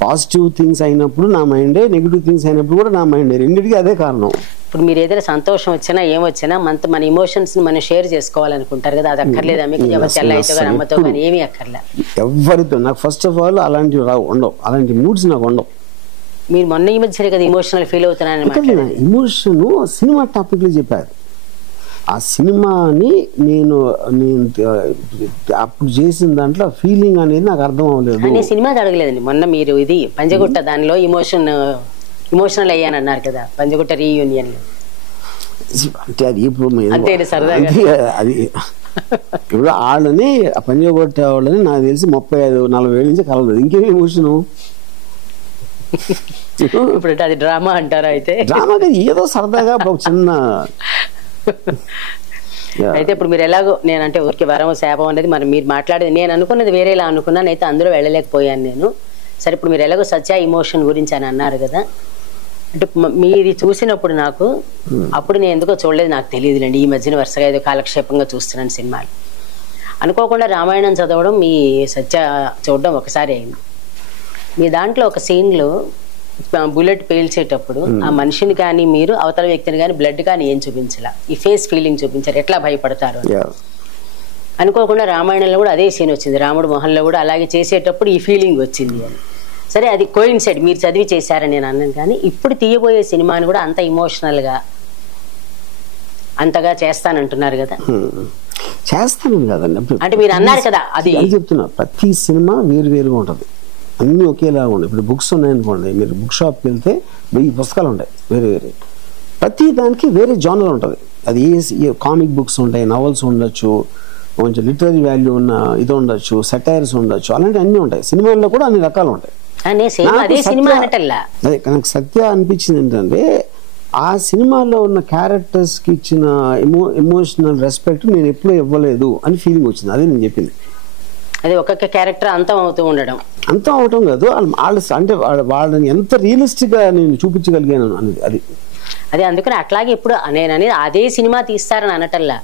పాజిటివ్ థింగ్స్ అయినప్పుడు నా మైండే, నెగిటివ్ థింగ్స్ అయినప్పుడు కూడా నా మైండే, రెండింటికి అదే కారణం. ఇప్పుడు మీరు ఏదైనా సంతోషం వచ్చినా ఏమొచ్చినా మన ఇమోషన్స్ ని మనం షేర్ చేసుకోవాలనుకుంటారు కదా, అది అక్కర్లేదా మీకు? చెల్లైతో కానీ అమ్మతో కానీ ఏమీ అక్కర్లే? ఎవరితో నాకు ఫస్ట్ ఆఫ్ ఆల్ అలాంటివి ఉండవు, అలాంటి మూడ్స్ నాకు ఉండవు. మీరు మొన్న ఈ మధ్య కదా ఇమోషనల్ ఫీల్ అవుతున్నాను. ఇమోషన్ సినిమా టాపిక్ లో చెప్పారు. ఆ సినిమాని నేను అప్పుడు చేసిన దాంట్లో ఫీలింగ్ అనేది నాకు అర్థం అవ్వలేదు. సినిమా అడగలేదండి, మొన్న మీరు ఇది పంజగుట్ట దానిలో ఇమోషనల్ అయ్యానన్నారు కదా, పంజగుట్ట రీయూనియన్ లో. అంటే అది అది ఇప్పుడు వాళ్ళని పంజగుట్ట వాళ్ళని నాకు తెలిసి 35-40 ఏళ్ళ నుంచి కలవలేదు, ఇంకేం ఎమోషను? ఇప్పుడు అది డ్రామా అంటారా? అయితే డ్రామా ఏదో సరదాగా చిన్న. అయితే ఇప్పుడు మీరు ఎలాగో నేనంటే ఊరికి వరం శాపం అనేది మీరు మాట్లాడేది, నేను అనుకున్నది వేరేలా అనుకున్నాను, అయితే అందులో వెళ్ళలేకపోయాను నేను. సరే, ఇప్పుడు మీరు ఎలాగో సత్య ఇమోషన్ గురించి అని అన్నారు కదా, అంటే మీది చూసినప్పుడు నాకు అప్పుడు నేను ఎందుకో చూడలేదు, నాకు తెలియదులేండి. ఈ మధ్యన వరుసగా ఏదో కాలక్షేపంగా చూస్తున్నాను సినిమాలు. అనుకోకుండా రామాయణం చదవడం, మీ సత్య చూడడం ఒకసారి అయింది. మీ దాంట్లో ఒక సీన్లో బుల్లెట్ పేల్చేటప్పుడు ఆ మనిషిని కానీ మీరు అవతల వ్యక్తిని కానీ బ్లడ్ కానీ ఏం చూపించలా, ఈ ఫేస్ ఫీలింగ్ చూపించారు, ఎట్లా భయపడతారు. అనుకోకుండా రామాయణంలో కూడా అదే సీన్ వచ్చింది, రాముడు మొహంలో కూడా అలాగే చేసేటప్పుడు ఈ ఫీలింగ్ వచ్చింది అని. సరే, అది కోయిన్సైడ్, మీరు చదివి చేశారని నేను అన్నాను. కానీ ఇప్పుడు తీయబోయే సినిమాని కూడా అంత ఇమోషనల్ గా అంతగా చేస్తానంటున్నారు కదా. చేస్తాను కదండి, అంటే మీరు అన్నారు కదా, అది చెప్తున్నా. ప్రతి సినిమా వేరు వేరుగా ఉంటుంది, అన్నీ ఒకేలాగా ఉంటాయి. ఇప్పుడు బుక్స్ ఉన్నాయనుకోండి, మీరు బుక్ షాప్కి వెళ్తే 1000 పుస్తకాలు ఉంటాయి వేరే వేరే. ప్రతి దానికి వేరే జానర్ ఉంటుంది. అది కామిక్ బుక్స్ ఉంటాయి, నవల్స్ ఉండొచ్చు, కొంచెం లిటరీ వాల్యూ ఉన్న ఇది ఉండొచ్చు, సెటైర్స్ ఉండొచ్చు, అలాంటి అన్నీ ఉంటాయి. సినిమాల్లో కూడా అన్ని రకాలు ఉంటాయి. అదే నాకు సత్య అనిపించింది ఏంటంటే ఆ సినిమాలో ఉన్న క్యారెక్టర్స్ కి ఇచ్చిన ఎమోషనల్ రెస్పెక్ట్ నేను ఎప్పుడూ ఇవ్వలేదు అని ఫీలింగ్ వచ్చింది. అదే నేను చెప్పింది. అది ఒక్కొక్క క్యారెక్టర్ అంతం అవటం కాదు, వాళ్ళు అంటే వాళ్ళని ఎంత రియలిస్టిక్ గా నేను చూపించగలిగాను అనేది అది అందుకని అట్లాగే ఇప్పుడు నేను అనేది అదే సినిమా తీస్తారని అనటల్లా,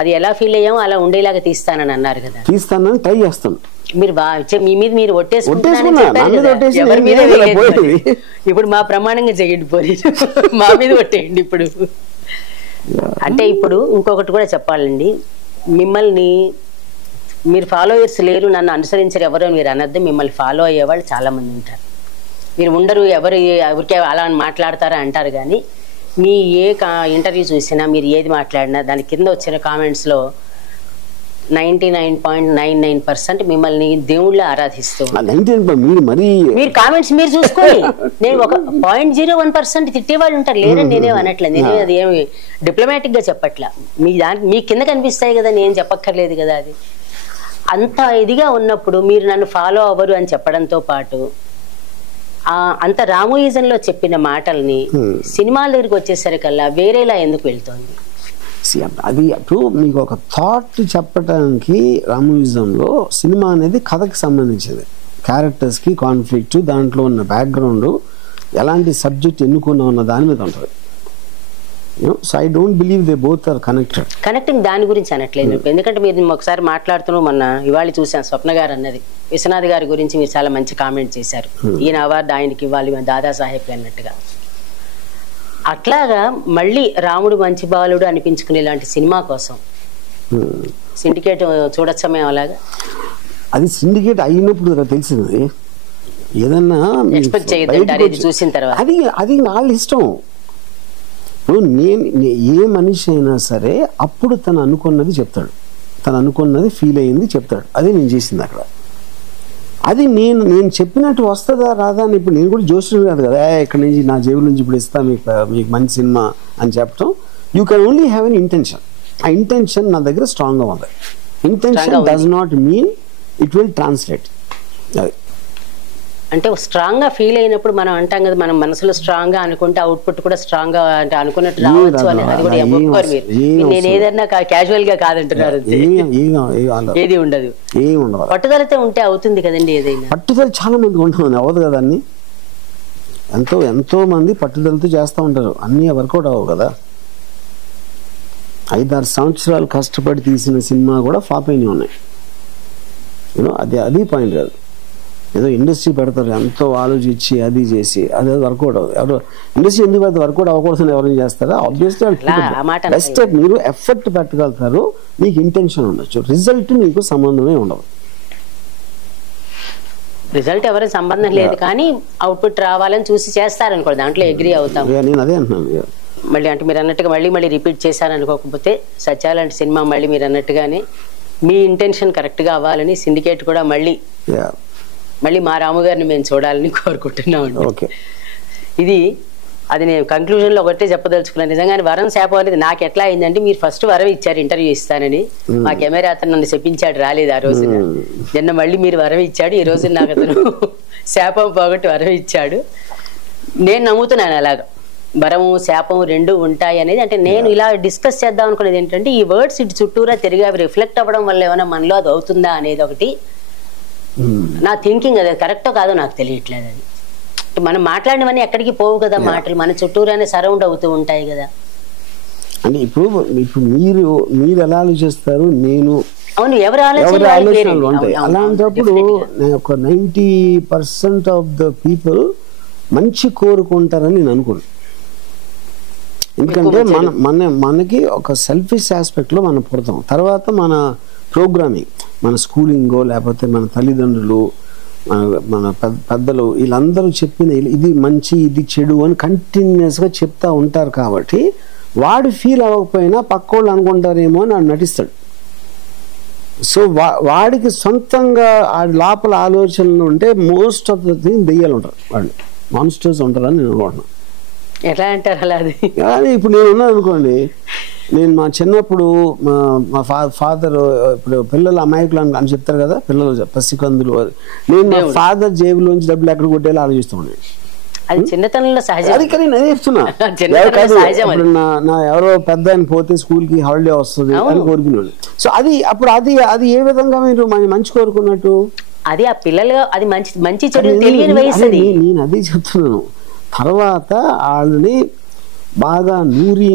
అది ఎలా ఫీల్ అయ్యామో అలా ఉండేలాగా తీస్తానని అన్నారు కదా. తీస్తానని ట్రై చేస్తాను. మీరు మీ మీద మీరు ఒట్టేసుకుంటున్నారని ఇప్పుడు మా ప్రమాణంగా చేయండి, పోనీ మా మీద ఒట్టేయండి ఇప్పుడు. అంటే ఇప్పుడు ఇంకొకటి కూడా చెప్పాలండి, మిమ్మల్ని మీరు ఫాలోయర్స్ లేరు, నన్ను అనుసరించరు ఎవరు అని మీరు అనద్దు. మిమ్మల్ని ఫాలో అయ్యేవాళ్ళు చాలా మంది ఉంటారు. మీరు ఉండరు, ఎవరికి అలా మాట్లాడతారా అంటారు, కానీ మీ ఇంటర్వ్యూ చూసినా మీరు ఏది మాట్లాడినా దాని కింద వచ్చిన కామెంట్స్లో 99.99% మిమ్మల్ని దేవుళ్ళ ఆరాధిస్తూ మీరు కామెంట్స్ మీరు చూసుకోండి. నేను ఒక 0.01% తిట్టేవాళ్ళు ఉంటారు, లేదని నేనే అనట్లేదు. నేనే అది ఏమి డిప్లొమాటిక్ గా చెప్పట్లా, మీ కింద కనిపిస్తాయి కదా, నేను చెప్పక్కర్లేదు కదా. అది అంత ఇదిగా ఉన్నప్పుడు మీరు నన్ను ఫాలో అవ్వరు అని చెప్పడంతో పాటు అంత రామోయిజంలో చెప్పిన మాటల్ని సినిమాల దగ్గరికి వచ్చేసరికల్లా వేరేలా ఎందుకు వెళ్తోంది? అది అప్పుడు మీకు ఒక థాట్ చెప్పడానికి రామోయిజంలో సినిమా అనేది కథకి సంబంధించింది, క్యారెక్టర్స్ కి కాన్ఫ్లిక్ట్, దాంట్లో ఉన్న బ్యాక్గ్రౌండ్, ఎలాంటి సబ్జెక్ట్ ఎన్నుకున్నా ఉన్న దాని మీద ఉంటుంది. So I don't believe they both are connecting. దాని గురించి అనట్లేదు, ఎందుకంటే మీరు ఒకసారి మాట్లాడుతున్నాం, మొన్న ఇవాళ చూసాను స్వప్న గారు అన్నది, విశ్వనాథ్ గారి గురించి మీరు చాలా మంచి కామెంట్ చేశారు, ఈయన అవార్డు ఆయనకి ఇవ్వాలి దాదాసాహెబ్ అన్నట్టుగా. అట్లాగా మళ్ళీ రాముడు మంచి బాలుడు అనిపించుకునే ఇలాంటి సినిమా కోసం సిండికేట్ చూడొచ్చా మేము? అలాగా అది సిండికేట్ అయినప్పుడు తెలిసింది, ఏదన్నా ఎక్స్పెక్ట్ చేయొద్దంటారు చూసిన తర్వాత. అది వాళ్ళ ఇష్టం. ఏ మనిషి అయినా సరే అప్పుడు తను అనుకున్నది చెప్తాడు, తను అనుకున్నది ఫీల్ అయ్యింది చెప్తాడు. అదే నేను చేసింది అక్కడ. అది నేను చెప్పినట్టు వస్తుందా రాదా అని ఇప్పుడు నేను కూడా జోష్యం కాదు కదా, ఇక్కడ నుంచి నా జేబుల నుంచి ఇప్పుడు ఇస్తా మీకు మంచి సినిమా అని చెప్పడం. You can only have an intention. ఆ ఇంటెన్షన్ నా దగ్గర స్ట్రాంగ్గా ఉంది. Intention does not mean it will translate. అది అంటే స్ట్రాంగ్ గా ఫీల్ అయినప్పుడు మనం అంటాం కదా, మనం మనసులో స్ట్రాంగ్ గా అనుకుంటే అవుట్పుట్ కూడా స్ట్రాంగ్ గా అంటే అనుకున్నట్టు రావచ్చు అని. అది కూడా ఒప్పుకోరు మీరు. నేను ఏదన్నా క్యాజువల్ గా కాదంటున్నారు, ఏది ఉండదు. పట్టుదలతో ఉంటే అవుతుంది కదండి ఏదైనా. పట్టుదల చాలా మంది ఉంటుంది, అవ్వదు కదా అన్ని. ఎంతో మంది పట్టుదలతో చేస్తూ ఉంటారు, అన్ని వర్కౌట్ అవ్వవు కదా. 5-6 సంవత్సరాలు కష్టపడి తీసిన సినిమా కూడా ఫ్లాప్ అయినవి ఉన్నాయి. అది పాయింట్ కాదు. ఏదో ఇండస్ట్రీ పెడతారు, ఎంతో ఆలోచించి అది చేసి అది వర్కౌట్ అవ్వదు. ఎవరు ఇండస్ట్రీ ఎందుకు పెడితే వర్కౌట్ అవ్వకూడదని ఎవరైనా చేస్తారా? ఆబ్వియస్లీ బెస్ట్ మీరు ఎఫర్ట్ పెట్టగలుగుతారు, మీకు ఇంటెన్షన్ ఉండొచ్చు, రిజల్ట్ మీకు సంబంధమే ఉండదు. రిజల్ట్ ఎవరికి సంబంధం లేదు, కానీ అవుట్పుట్ రావాలని చూసి చేస్తారనుకో, దాంట్లో అగ్రీ అవుతాం. నేను అదే అంటున్నాను. మళ్ళీ అంటే మీరు అన్నట్టుగా మళ్ళీ రిపీట్ చేశారనుకోకపోతే సత్య లాంటి సినిమా మళ్ళీ మీరు అన్నట్టుగానే మీ ఇంటెన్షన్ కరెక్ట్ గా అవ్వాలని సిండికేట్ కూడా మళ్ళీ మా రాము గారిని మేము చూడాలని కోరుకుంటున్నామండి. ఇది అది నేను కంక్లూజన్ లో ఒకటే చెప్పదలుచుకున్నాను. నిజంగానే వరం శాపం అనేది నాకు ఎట్లా అయిందంటే, మీరు ఫస్ట్ వరం ఇచ్చారు ఇంటర్వ్యూ ఇస్తానని, మా కెమెరా అతను నన్ను చెప్పించాడు, రాలేదు ఆ రోజున. నిన్న మళ్ళీ మీరు వరం ఇచ్చాడు, ఈ రోజు నాకు అతను శాపం పోగొట్టి వరం ఇచ్చాడు. నేను నమ్ముతున్నాను అలాగా వరము శాపం రెండు ఉంటాయి అనేది. అంటే నేను ఇలా డిస్కస్ చేద్దాం అనుకునేది ఏంటంటే, ఈ వర్డ్స్ ఇటు చుట్టూరా తిరిగి అవి రిఫ్లెక్ట్ అవ్వడం వల్ల ఏమైనా మనలో అది అవుతుందా అనేది ఒకటి నా థింకింగ్. అది కరెక్టో కాదో నాకు తెలియట్లేదు. అది మనం మాట్లాడినవన్నీ ఎక్కడికి పోవు కదా, మాటలు మన చుట్టూరానే సరౌండ్ అవుతూ ఉంటాయి కదా. అంటే ఇప్పుడు మీరు ఎలా ఆలోచిస్తారు, నేను అవును ఎవరు ఆలోచనలు ఉంటాయి. అలాంటప్పుడు ఒక 90% ఆఫ్ ద పీపుల్ మంచి కోరుకుంటారని నేను అనుకోను. ఎందుకంటే మనకి ఒక సెల్ఫిష్ ఆస్పెక్ట్ లో మనం పుడతాం. తర్వాత మన ప్రోగ్రామింగ్, మన స్కూలింగో లేకపోతే మన తల్లిదండ్రులు, మన పెద్దలు వీళ్ళందరూ చెప్పిన ఇది మంచి ఇది చెడు అని కంటిన్యూస్ గా చెప్తా ఉంటారు. కాబట్టి వాడు ఫీల్ అవ్వకపోయినా పక్కోళ్ళు అనుకుంటారేమో అని వాడు నటిస్తాడు. సో వాడికి సొంతంగా ఆ లోపల ఆలోచనలు ఉంటే మోస్ట్ ఆఫ్ ద థింగ్ దెయ్యాలు ఉంటారు, వాళ్ళు మాన్స్టర్స్ ఉంటారని నేను అనుకుంటున్నాను. ఎలా అంటారు అలా? అది కానీ ఇప్పుడు నేను ఉన్నాను అనుకోండి, నేను మా చిన్నప్పుడు మా ఫాదర్, ఇప్పుడు పిల్లలు అమాయకులు అని చెప్తారు కదా, పిల్లలు పసికందులు, నేను మా ఫాదర్ జేబులోంచి డబ్బులు ఎక్కడ కొట్టేలా ఆలోచిస్తాను. అది చిన్నతనంలో సహజం. అది కానీ నేను చెప్తున్నా, నా ఎవరో పెద్ద ఆయన పోతే స్కూల్ కి హాలిడే వస్తుంది అని కోరుకున్నాడు. సో అది అప్పుడు అది ఏ విధంగా మీరు మంచి కోరుకున్నట్టు? అది ఆ పిల్లలు అది మంచి చెడు తెలియని వయసు. నేను అదే చెప్తున్నాను. తర్వాత వాళ్ళని బాగా నూరి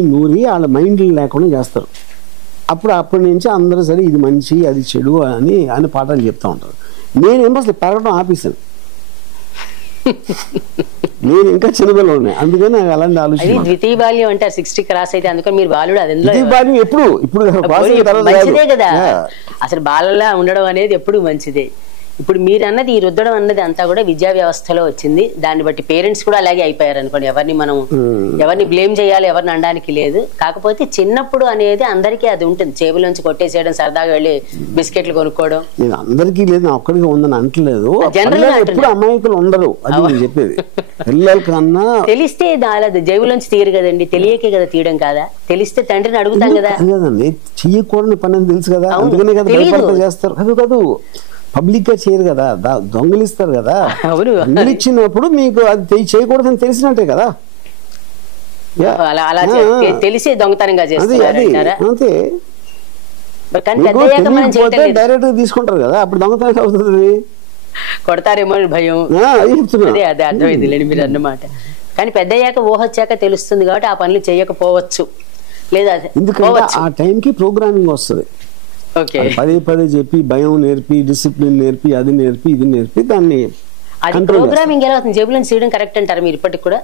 వాళ్ళ మైండ్ లేకుండా చేస్తారు. అప్పటి నుంచి అందరూ సరే ఇది మంచి అది చెడు అని పాఠాలు చెప్తా ఉంటారు. నేనేమో అసలు పెరగడం ఆపేసాను. నేను ఇంకా చిన్నపిల్లలు ఉన్నాయి, అందుకని నాకు అలాంటి ఆలోచన. ద్వితీయ బాల్యం అంటే 60 క్రాస్ అయితే అందుకని మీరు బాలుడు. అది బాల్యం ఇప్పుడు మంచిదే కదా, అసలు బాలలా ఉండడం అనేది ఎప్పుడు మంచిదే. ఇప్పుడు మీరు అన్నది ఈ రుద్దడం అన్నది అంతా కూడా విద్యా వ్యవస్థలో వచ్చింది. దాన్ని బట్టి పేరెంట్స్ కూడా అలాగే అయిపోయారు అనుకోండి. ఎవరిని బ్లేమ్ చేయాలి, ఎవరిని అనడానికి లేదు. కాకపోతే చిన్నప్పుడు అనేది అందరికీ అది ఉంటుంది, చేబులోంచి కొట్టేసేయడం, సరదాగా వెళ్ళి బిస్కెట్లు కొనుక్కోవడం. అందరికీ లేదు, నా ఒక్కడికి ఉందని అంటలేదు. జనరల్ అమాయకులు ఉండరు, అది నేను చెప్పేది. పిల్లలకన్నా తెలిస్తే జేబులోంచి తీయరు కదండి, తెలియకే కదా తీయడం. కాదా తెలిస్తే తండ్రిని అడుగుతాం కదా. కదండి, చెయ్యకూడని పని అని తెలుసు కదా, అందుకనే కదా చేస్తారు. అది కాదు, పబ్లిక్ గా చేయరు కదా, దొంగలిస్తారు కదా. దొంగలిచ్చినప్పుడు మీకు అది చేయకూడదని తెలిసినట్టే కదా, తెలిసి దొంగతనంగా అంతే. డైరెక్ట్ గా తీసుకుంటారు కదా, అప్పుడు దొంగతనం అవుతుంది, కొడతారేమో భయం. అదే అర్థమైంది లేండి మీరు అన్నమాట. కానీ పెద్దయ్యాక ఊహొచ్చాక తెలుస్తుంది కాబట్టి ఆ పనులు చేయకపోవచ్చు, లేదా ఎందుకంటే ఆ టైంకి ప్రోగ్రామింగ్ వస్తుంది. పదే చెప్పి భయం నేర్పి, డిసిప్లిన్ నేర్పి, అది నేర్పి, ఇది నేర్పి దాన్ని ప్రోగ్రామింగ్ ఎలా అవుతుంది? జేబులో చేయడం కరెక్ట్ అంటారు మీరు ఇప్పటికి కూడా?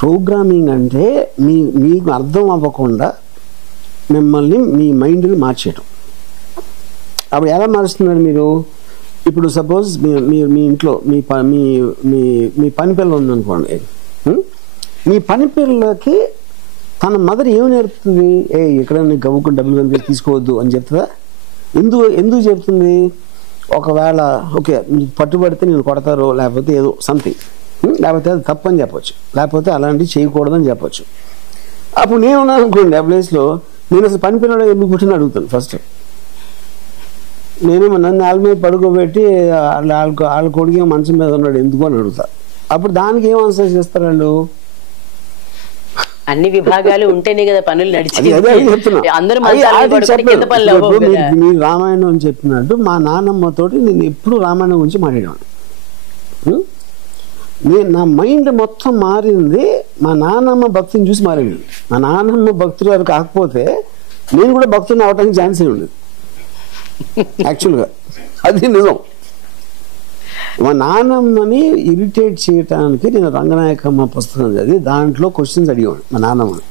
ప్రోగ్రామింగ్ అంటే మీకు అర్థం అవ్వకుండా మిమ్మల్ని మీ మైండ్ని మార్చేయటం. అప్పుడు ఎలా మారుస్తున్నారు మీరు? ఇప్పుడు సపోజ్ మీ ఇంట్లో మీ పని పిల్ల ఉందనుకోండి, మీ పని పిల్లకి తన మదర్ ఏమి నేర్పుతుంది? ఎక్కడైనా గవ్వుకుని డబ్బులు కనిపి తీసుకోవద్దు అని చెప్తుందా? ఎందుకు చెప్తుంది? ఒకవేళ ఓకే పట్టుబడితే నేను కొడతారో, లేకపోతే ఏదో సంథింగ్, లేకపోతే అది తప్పని చెప్పొచ్చు, లేకపోతే అలాంటివి చేయకూడదని చెప్పొచ్చు. అప్పుడు నేను ఉన్నాను అనుకోండి ఆ ప్లేస్లో, నేను అసలు పని పిల్లలు ఎందుకు పుట్టిన అడుగుతాను ఫస్ట్. నేను నన్ను వాళ్ళ మీద పడుకోబెట్టి వాళ్ళ కొడుకు మంచం మీద ఉన్నాడు ఎందుకు అని అడుగుతా. అప్పుడు దానికి ఏం ఆన్సర్ చేస్తారు వాళ్ళు? అన్ని విభాగాలు ఉంటేనే కదా పనులు నడిచేది. మీరు రామాయణం అని చెప్పినట్టు మా నాన్నమ్మతోటి నేను ఎప్పుడు రామాయణం గురించి మాట్లాడేవాడిని. నా మైండ్ మొత్తం మారింది మా నాన్నమ్మ భక్తిని చూసి మారింది. మా నాన్నమ్మ భక్తులు కాకపోతే నేను కూడా భక్తుని అవడానికి ఛాన్స్ ఉండేది యాక్చువల్గా. అది నిజం. మా నాన్నమ్మని ఇరిటేట్ చేయటానికి నేను రంగనాయకమ్మ పుస్తకం చదివి దాంట్లో క్వశ్చన్స్ అడిగాడు మా నాన్నమ్మని.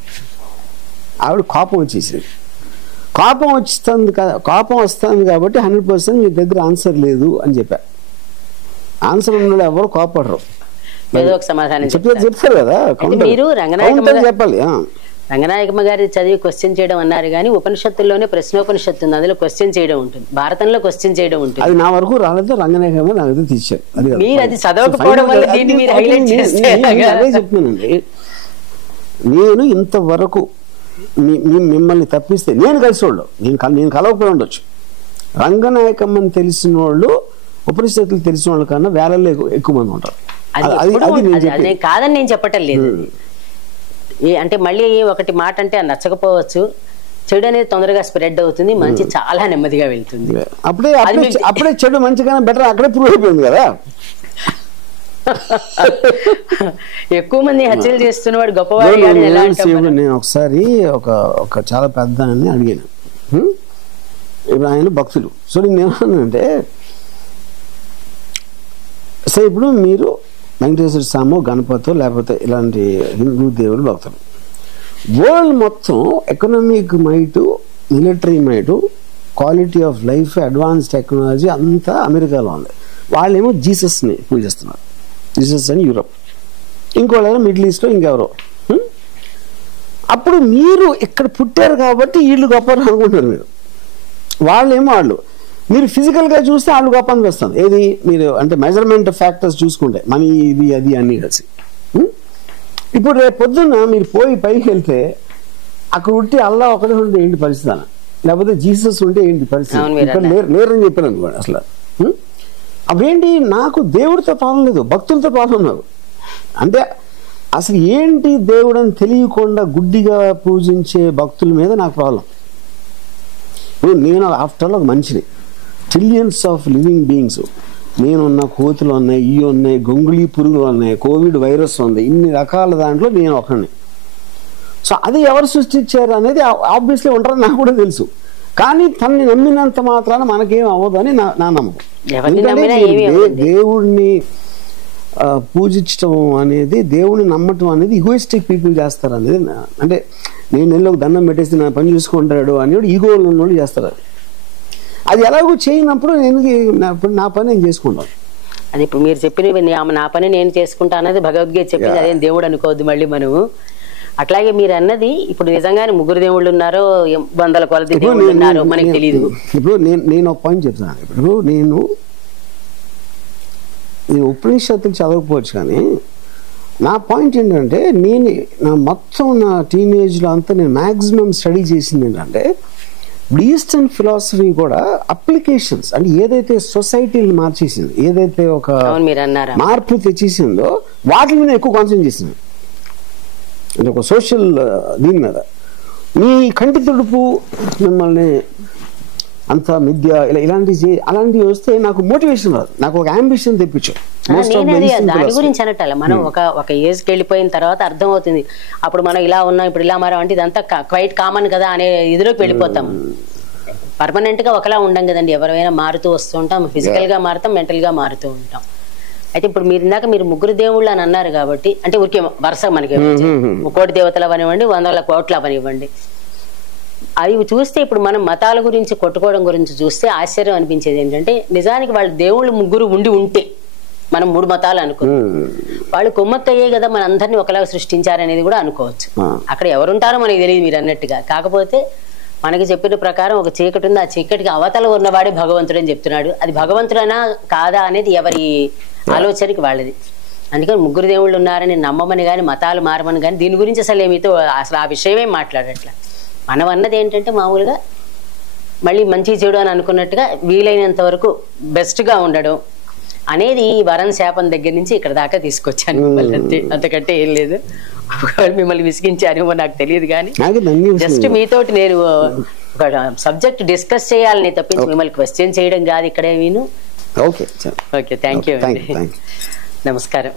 ఆవిడ కోపం వచ్చేసేది. కోపం వస్తుంది కాబట్టి 100% మీ దగ్గర ఆన్సర్ లేదు అని చెప్పా. ఆన్సర్ ఉన్న ఎవరు కోపడరు, చెప్తారు కదా. చెప్పాలి. రంగనాయకమ్మ గారి చదివి క్వశ్చన్ చేయడం అన్నారు కానీ ఉపనిషత్తుల్లోనే ప్రశ్నోపనిషత్తు ఉంది, అందులో క్వశ్చన్ చేయడం ఉంటుంది, భారతంలో క్వశ్చన్ చేయడం ఉంటుంది. అది నా వరకు రాలేదు, రంగనాయకమ్మ నాకు తీశారు. మీరు అది చదవకపోవడం వల్ల దీన్ని మీరు హైలైట్ చేస్తే అదే చెప్తున్నానండి. నేను ఇంతవరకు మిమ్మల్ని తప్పిస్తే నేను కలిసేవాళ్ళు, నేను కలవకపోయి ఉండొచ్చు. రంగనాయకమ్మని తెలిసిన వాళ్ళు ఉపనిషత్తులు తెలిసిన వాళ్ళు కన్నా వేలల్లో ఎక్కువ మంది ఉంటారు. అది కాదని నేను చెప్పటం లేదు. అంటే మళ్ళీ ఒకటి మాట అంటే నచ్చకపోవచ్చు, చెడు అనేది తొందరగా స్ప్రెడ్ అవుతుంది, మంచి చాలా నెమ్మదిగా వెళ్తుంది. అప్పుడే చెడు మంచిగా బెటర్ అక్కడే ప్రూవ్ అయిపోయింది కదా. ఎక్కువ మంది హత్యలు చేస్తున్నవాడు గొప్పవాడు. నేను ఒకసారి ఒక చాలా పెద్ద అని అడిగాను. ఇప్పుడు ఆయన భక్తులు. సో నేను ఏమన్నానంటే, సో ఇప్పుడు మీరు వెంకటేశ్వర స్వామి, గణపతి, లేకపోతే ఇలాంటి హిందూ దేవుడు భక్తులు, వరల్డ్ మొత్తం economic might, military might, quality of life, advance technology అంతా అమెరికాలో ఉంది. వాళ్ళేమో జీసస్ని పూజిస్తున్నారు, జీసస్ అని యూరోప్, ఇంకోళ్ళేమో మిడిల్ ఈస్ట్లో ఇంకెవరో. అప్పుడు మీరు ఇక్కడ పుట్టారు కాబట్టి వీళ్ళు గొప్ప అనుకుంటారు మీరు. మీరు ఫిజికల్గా చూస్తే వాళ్ళు గొప్ప అనిపిస్తుంది. ఏది మీరు అంటే మెజర్మెంట్ ఫ్యాక్టర్స్ చూసుకుంటే మనీ, ఇది అది అన్నీ కలిసి. ఇప్పుడు రేపు పొద్దున్న మీరు పోయి పైకి వెళ్తే అక్కడ ఉంటే అల్లా ఒకటే ఉంటే ఏంటి పరిస్థితి అన్న, లేకపోతే జీసస్ ఉంటే ఏంటి పరిస్థితి, ఇక్కడ లేరని చెప్పాను అనుకోండి అసలు. అవేంటి, నాకు దేవుడితో ప్రాబ్లం లేదు, భక్తులతో ప్రాబ్లం నాకు. అంటే అసలు ఏంటి దేవుడు అని తెలియకుండా గుడ్డిగా పూజించే భక్తుల మీద నాకు ప్రాబ్లం. నేను ఆఫ్టర్ ఆల్ ఒక మనిషిని, ట్రిలియన్స్ ఆఫ్ లివింగ్ బీయింగ్స్, నేనున్న కోతులు ఉన్నాయి, ఇవి ఉన్నాయి, గొంగుళీ పురుగులు ఉన్నాయి, కోవిడ్ వైరస్ ఉంది, ఇన్ని రకాల దాంట్లో నేను ఒకరిని. సో అది ఎవరు సృష్టించారు అనేది ఆబ్వియస్లీ ఉంటారని నాకు కూడా తెలుసు. కానీ తనని నమ్మినంత మాత్రాన మనకేం అవ్వదు అని నా నమ్మకం. దేవుడిని పూజించడం అనేది, దేవుడిని నమ్మటం అనేది ఈగోయిస్టిక్ పీపుల్ చేస్తారు అనేది. అంటే నేను నెలలో దండం పెట్టేసి నా పని చూసుకుంటాడు అని ఈగోలు ఉన్నోళ్ళు చేస్తారు. అది ఎలాగో చేయనప్పుడు నేను నా పని నేను చేసుకుంటాను. అది ఇప్పుడు మీరు చెప్పినవి నా పని నేను చేసుకుంటా అనేది భగవద్గీత చెప్పింది, అదేం దేవుడు అనుకోవద్దు మళ్ళీ మనము. అట్లాగే మీరు అన్నది ఇప్పుడు నిజంగానే ముగ్గురు దేవుళ్ళు ఉన్నారో, వందల కొలది దేవుళ్ళు ఉన్నారో మనకి తెలియదు. ఇప్పుడు నేను ఒక పాయింట్ చెప్తాను. ఇప్పుడు నేను ఉపనిషత్తులు చదవకపోవచ్చు, కానీ నా పాయింట్ ఏంటంటే నా మొత్తం నా టీనేజ్లో అంతా నేను మ్యాక్సిమం స్టడీ చేసింది ఏంటంటే ఈస్టర్న్ ఫిలాసఫీ కూడా అప్లికేషన్స్, అంటే ఏదైతే సొసైటీని మార్చేసింది, ఏదైతే ఒక మార్పు తెచ్చేసిందో వాటి మీద ఎక్కువ కాన్సన్ట్రేట్ చేసింది. అంటే ఒక సోషల్ దీని మీద. మీ కంటి తుడుపు మిమ్మల్ని అంత మిథ్య అలాంటివి వస్తే నాకు మోటివేషన్ రాదు, నాకు ఒక అంబిషన్ తెప్పించు. దాని గురించి అనట్టాలి మనం ఒక ఏజ్కి వెళ్ళిపోయిన తర్వాత అర్థం అవుతుంది, అప్పుడు మనం ఇలా ఉన్నాం ఇప్పుడు ఇలా మారాం అంటే ఇదంతా క్వైట్ కామన్ కదా అనే ఇదిలోకి వెళ్ళిపోతాం. పర్మనెంట్ గా ఒకలా ఉండం కదండి, ఎవరైనా మారుతూ వస్తూ ఉంటాం, ఫిజికల్ గా మారుతాం, మెంటల్ గా మారుతూ ఉంటాం. అయితే ఇప్పుడు మీరు ముగ్గురు దేవుళ్ళు అని అన్నారు కాబట్టి, అంటే ఊరికే వరుస మనకి కోటి దేవతలు అవనివ్వండి, 100 కోట్లు అవనివ్వండి, అవి చూస్తే ఇప్పుడు మనం మతాల గురించి కొట్టుకోవడం గురించి చూస్తే ఆశ్చర్యం అనిపించేది ఏంటంటే, నిజానికి వాళ్ళు దేవుళ్ళు ముగ్గురు ఉంటే మనం 3 మతాలు అనుకున్నాం, వాళ్ళు కొమ్మక్కయ్యే కదా మన అందరినీ ఒకలాగా సృష్టించారనేది కూడా అనుకోవచ్చు. అక్కడ ఎవరుంటారో మనకి తెలియదు మీరు అన్నట్టుగా. కాకపోతే మనకి చెప్పిన ప్రకారం ఒక చీకటి ఉంది, ఆ చీకటికి అవతల ఉన్నవాడే భగవంతుడు అని చెప్తున్నాడు. అది భగవంతుడైనా కాదా అనేది ఎవరి ఆలోచనకి వాళ్ళది. అందుకని ముగ్గురు దేవుళ్ళు ఉన్నారని నమ్మమని కానీ మతాలు మారమని కానీ దీని గురించి అసలు ఆ విషయమే మాట్లాడట్లా. మనం అన్నది ఏంటంటే మామూలుగా మళ్ళీ మంచి చెడు అని అనుకున్నట్టుగా వీలైనంత వరకు బెస్ట్గా ఉండడం అనేది ఈ వరం శాపం దగ్గర నుంచి ఇక్కడ దాకా తీసుకొచ్చాను మిమ్మల్ని, అంతే, అంతకంటే ఏం లేదు. మిమ్మల్ని విసిగించారేమో నాకు తెలియదు, కానీ జస్ట్ మీతోటి నేను ఒక సబ్జెక్ట్ డిస్కస్ చేయాలని తప్పించి మిమ్మల్ని క్వశ్చన్ చేయడం కాదు ఇక్కడే. ఓకే, థ్యాంక్ యూ, నమస్కారం.